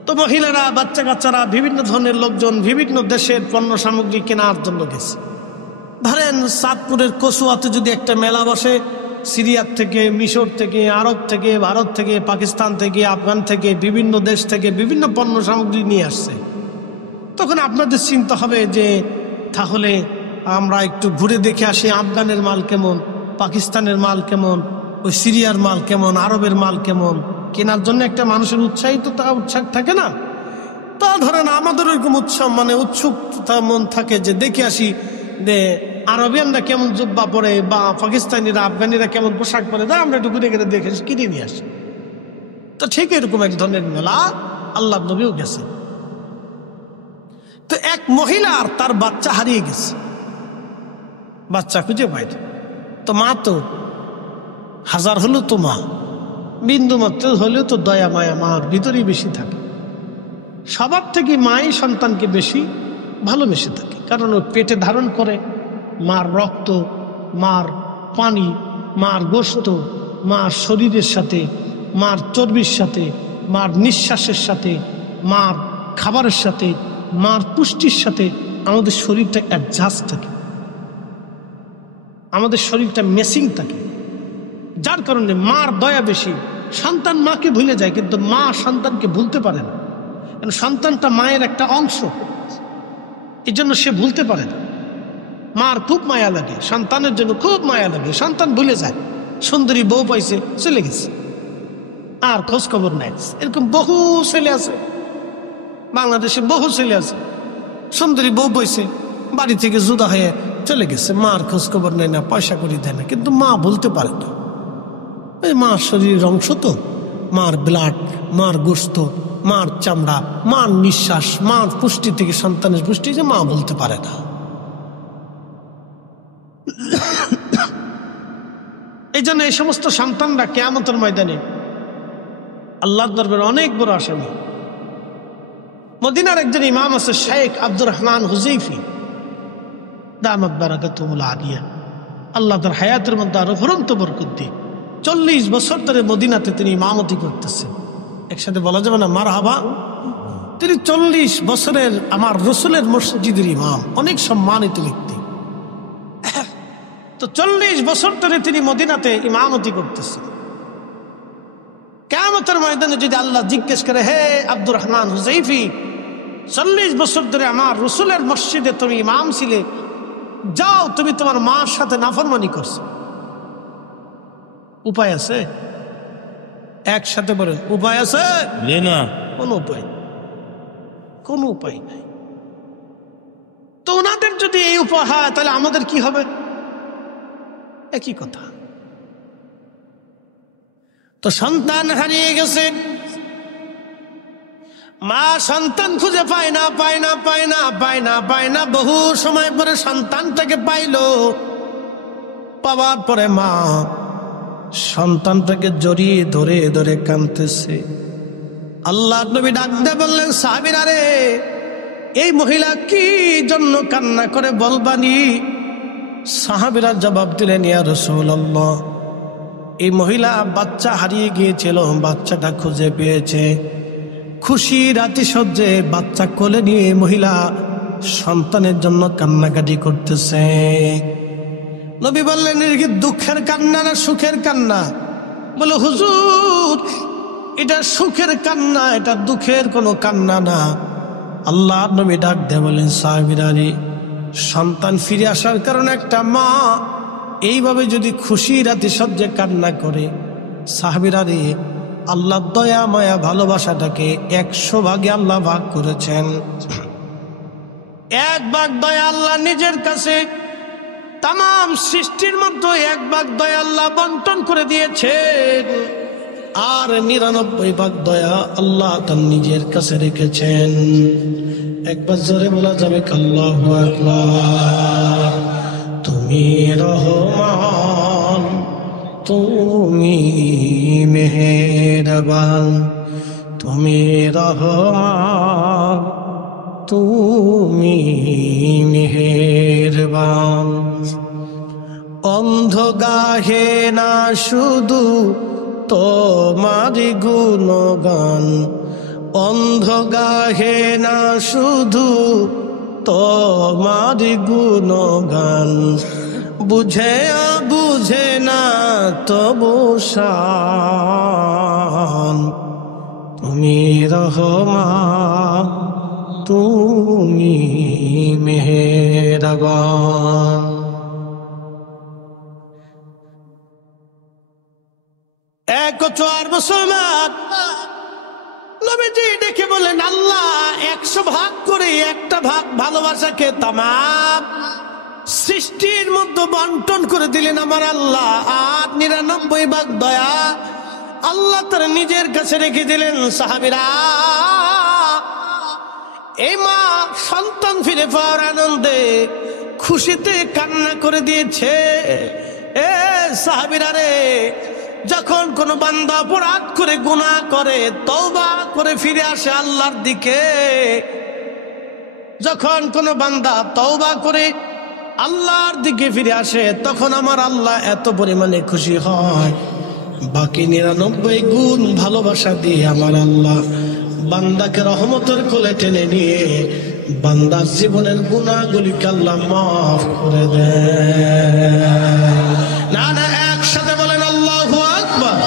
তো মহিলারা, বাচ্চা কাচ্চারা, বিভিন্ন ধরনের লোকজন বিভিন্ন দেশের পণ্য সামগ্রী কেনার জন্য গেছে। ধরেন চাঁদপুরের কচুয়াতে যদি একটা মেলা বসে, সিরিয়ার থেকে, মিশর থেকে, আরব থেকে, ভারত থেকে, পাকিস্তান থেকে, আফগান থেকে, বিভিন্ন দেশ থেকে বিভিন্ন পণ্য সামগ্রী নিয়ে আসছে, তখন আপনাদের চিন্তা হবে যে তাহলে আমরা একটু ঘুরে দেখে আসি আফগানের মাল কেমন, পাকিস্তানের মাল কেমন, ওই সিরিয়ার মাল কেমন, আরবের মাল কেমন, কেনার জন্য একটা মানুষের উৎসাহ থাকে না? তা ধরেন আমাদের ওইরকম উৎসুকতা মন থাকে যে দেখে আসি যে আরবিয়ানরা কেমন জুব্বা পরে বা পাকিস্তানিরা, আফগানিরা কেমন পোশাক পরে, তা আমরা একটু ঘুরে ঘুরে দেখে কিনে নিয়ে আসি। তো ঠিক এরকম এক ধরনের মেলা আল্লাহ নবীও গেছে। তো এক মহিলার তার বাচ্চা হারিয়ে গেছে, বাচ্চা খুঁজে পাইনি। তো মা তো হাজার হলেও তো মা, বিন্দু মাত্র হলেও তো দয়া মায়া মার ভিতরেই বেশি থাকে। সবার থেকে মাই সন্তানকে বেশি ভালোবেসে থাকে, কারণ ও পেটে ধারণ করে মার রক্ত, মার পানি, মার গোশত, মার শরীরের সাথে, মার চর্বির সাথে, মার নিঃশ্বাসের সাথে, মার খাবারের সাথে, মার পুষ্টির সাথে আমাদের শরীরটা অ্যাডজাস্ট থাকে, আমাদের শরীরটা মেসিং থাকে। যার কারণে মার দয়া বেশি। সন্তান মাকে ভুলে যায়, কিন্তু মা সন্তানকে ভুলতে পারে না, কারণ সন্তানটা মায়ের একটা অংশ, এই জন্য সে ভুলতে পারে না। মার খুব মায়া লাগে, সন্তানের জন্য খুব মায়া লাগে। সন্তান ভুলে যায়, সুন্দরী বউ পাইছে, চলে গেছে, আর খোঁজ খবর নাই। এরকম বহু ছেলে আছে, বাংলাদেশে বহু ছেলে আছে, সুন্দরী বউ পাইছে, বাড়ি থেকে জুদা হয়ে চলে গেছে, মার খোঁজ খবর নেয় না, পয়সা করি দেয় না, কিন্তু মা ভুলতে পারে না। এই মার শরীরের অংশ তো, মার ব্লাড, মার গোশত, মার চামড়া, মার নিঃশ্বাস, মার পুষ্টি থেকে সন্তানের পুষ্টি যে মা বলতে পারে না। এই জন্য এই সমস্ত সন্তানরা কিয়ামতের ময়দানে আল্লাহর দরবারে অনেক বড় আসামি। মদিনার একজন ইমাম আছে শেখ আব্দুর রহমান হুযাইফি দামাত বারাকাতুহুল আলিয়া, আল্লাহ তার হায়াতের মধ্যে আরো ফুরন্ত বরকত দিয়ে 40 বছর ধরে মদিনাতে তিনি ইমামতি করতেছেন। একসাথে বলা যাবে না মারহাবা। তিনি 40 বছরের আমার রসুলের মসজিদের ইমাম, অনেক সম্মানিত ব্যক্তি। তো 40 বছর ধরে তিনি মদিনাতে ইমামতি করতেছেন। কিয়ামতের ময়দানে যদি আল্লাহ জিজ্ঞেস করে, হে আব্দুর রহমান হুযাইফি, 40 বছর ধরে আমার রসুলের মসজিদে তুমি ইমাম ছিলে, যাও তুমি তোমার মার সাথে নাফরমানি করছো, উপায় আছে? একসাথে বলেন, উপায় আছে? না, কোন উপায়, কোন উপায় নাই। তো ওনাদের যদি এই উপায় হয় তাহলে আমাদের কি হবে? একই কথা। তো সন্তান হারিয়ে গেছে, মা সন্তান খুঁজে পায় না, পায় না, পায় না, পায় না, পায় না। বহু সময় পরে সন্তানটাকে পাইলো, পাওয়ার পরে মা সন্তানটাকে জড়িয়ে ধরে ধরে কাঁদতেছে। আল্লাহ নবী ডাক দিয়ে বললেন, সাহাবীরা রে, এই মহিলা কি জন্য কান্না করে বলবানি? সাহাবীরা জবাব দিলেন, ইয়া রাসূলুল্লাহ, এই মহিলা বাচ্চা হারিয়ে গিয়েছিল, বাচ্চাটা খুঁজে পেয়েছে। খুশি রাতিসজ্জে বাচ্চা কোলে নিয়ে মহিলা সন্তানের জন্য কান্নাকাটি করতেছে। নবী বললেন, এটা কি দুঃখের কান্না না সুখের কান্না? বলে, হুজুর, এটা সুখের কান্না, এটা দুঃখের কোনো কান্না না। আল্লাহ নবী ডাক দিয়ে বলেন, সাহাবীরা রে, সন্তান ফিরে আসার কারণে একটা মা এইভাবে যদি খুশি রাতিসজ্জে কান্না করে, সাহাবীরা রে, আল্লাহ দয়া মায়া ভালোবাসাটাকে 100 ভাগে আল্লাহ ভাগ করেছেন। 1 ভাগ দয়া আল্লাহ নিজের কাছে, তাম সৃষ্টির মধ্যে 1 ভাগ দয়া আল্লাহ বন্টন করে দিয়েছেন, আর 99 ভাগ দয়া আল্লাহ তার নিজের কাছে রেখেছেন। একবার জোরে বলা যাবে আল্লাহু আকবার। তুমি রহমান, তুমি মেহেরবান, তুমি রহমান, তুমি মেহেরবান। অন্ধ গাহে না শুধু তোমার গুণগান, অন্ধ গাহে না শুধু তোমার গুণগান, বুঝে বুঝে না তবু শান। তুমি রহমান, তুমি মেহেরবান। একচর মুসলমান নবীজি ডেকে বলেন, আল্লাহ 100 ভাগ করে 1টা ভাগ ভালোবাসাকে তাম সৃষ্টির মধ্যে বন্টন করে দিলেন আমার আল্লাহ, আর 99 ভাগ দয়া আল্লাহ তার নিজের কাছে রেখে দিলেন। সাহাবীরা, এই মা সন্তান ফিরে পাওয়ার আনন্দে খুশিতে কান্না করে দিয়েছে। এ সাহাবীরা রে, যখন কোন বান্দা অপরাধ করে গুনাহ করে তওবা করে ফিরে আসে আল্লাহর দিকে, যখন কোন বান্দা তওবা করে আল্লাহর দিকে ফিরে আসে, তখন আমার আল্লাহ এত পরিমাণে খুশি হয়, বাকি 99 গুণ ভালোবাসা দিয়ে আমার আল্লাহ বান্দাকে রহমতের কোলে টেনে নিয়ে বান্দার জীবনের গুনাহগুলিকে আল্লাহ মাফ করে দেয়। না না, একসাথে বলেন আল্লাহু আকবার।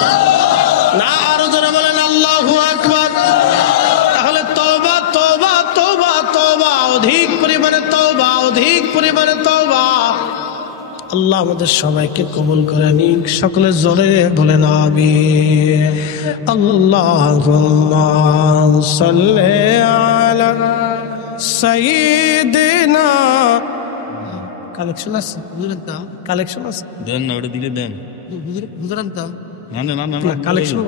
না, আরো জোরে বলেন আল্লাহু আকবার। তাহলে তওবা, তওবা, তওবা, তওবা, অধিক পরিমাণে তওবা, অধিক পরিমাণে তওবা। আল্লাহ আমাদের সবাইকে কবুল করে নিক। সকলে জোরে বলেন আমিন। আল্লাহুম্মা সাল্লি আলা সাইয়্যিদিনা। কালেকশন আছে, হুজুরের দাম কালেকশন আছে, দেন না, ওটা দিলে দেন। হুজুরের দাম কালেকশন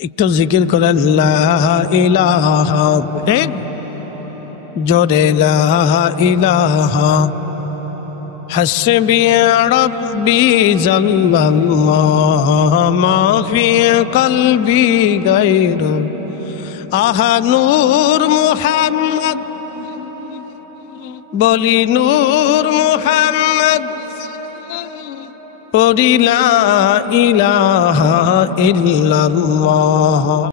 একটু জিকির করেন লা ইলাহা জোরে লা ইলাহা হাসবি রব্বি জাল্লাল্লাহ মা ফি কলবি গায়রু আহা নূর মুহাম্মদ বলি নূর মুহাম্মদ পড়ি লা ইলাহা ইল্লাল্লাহ।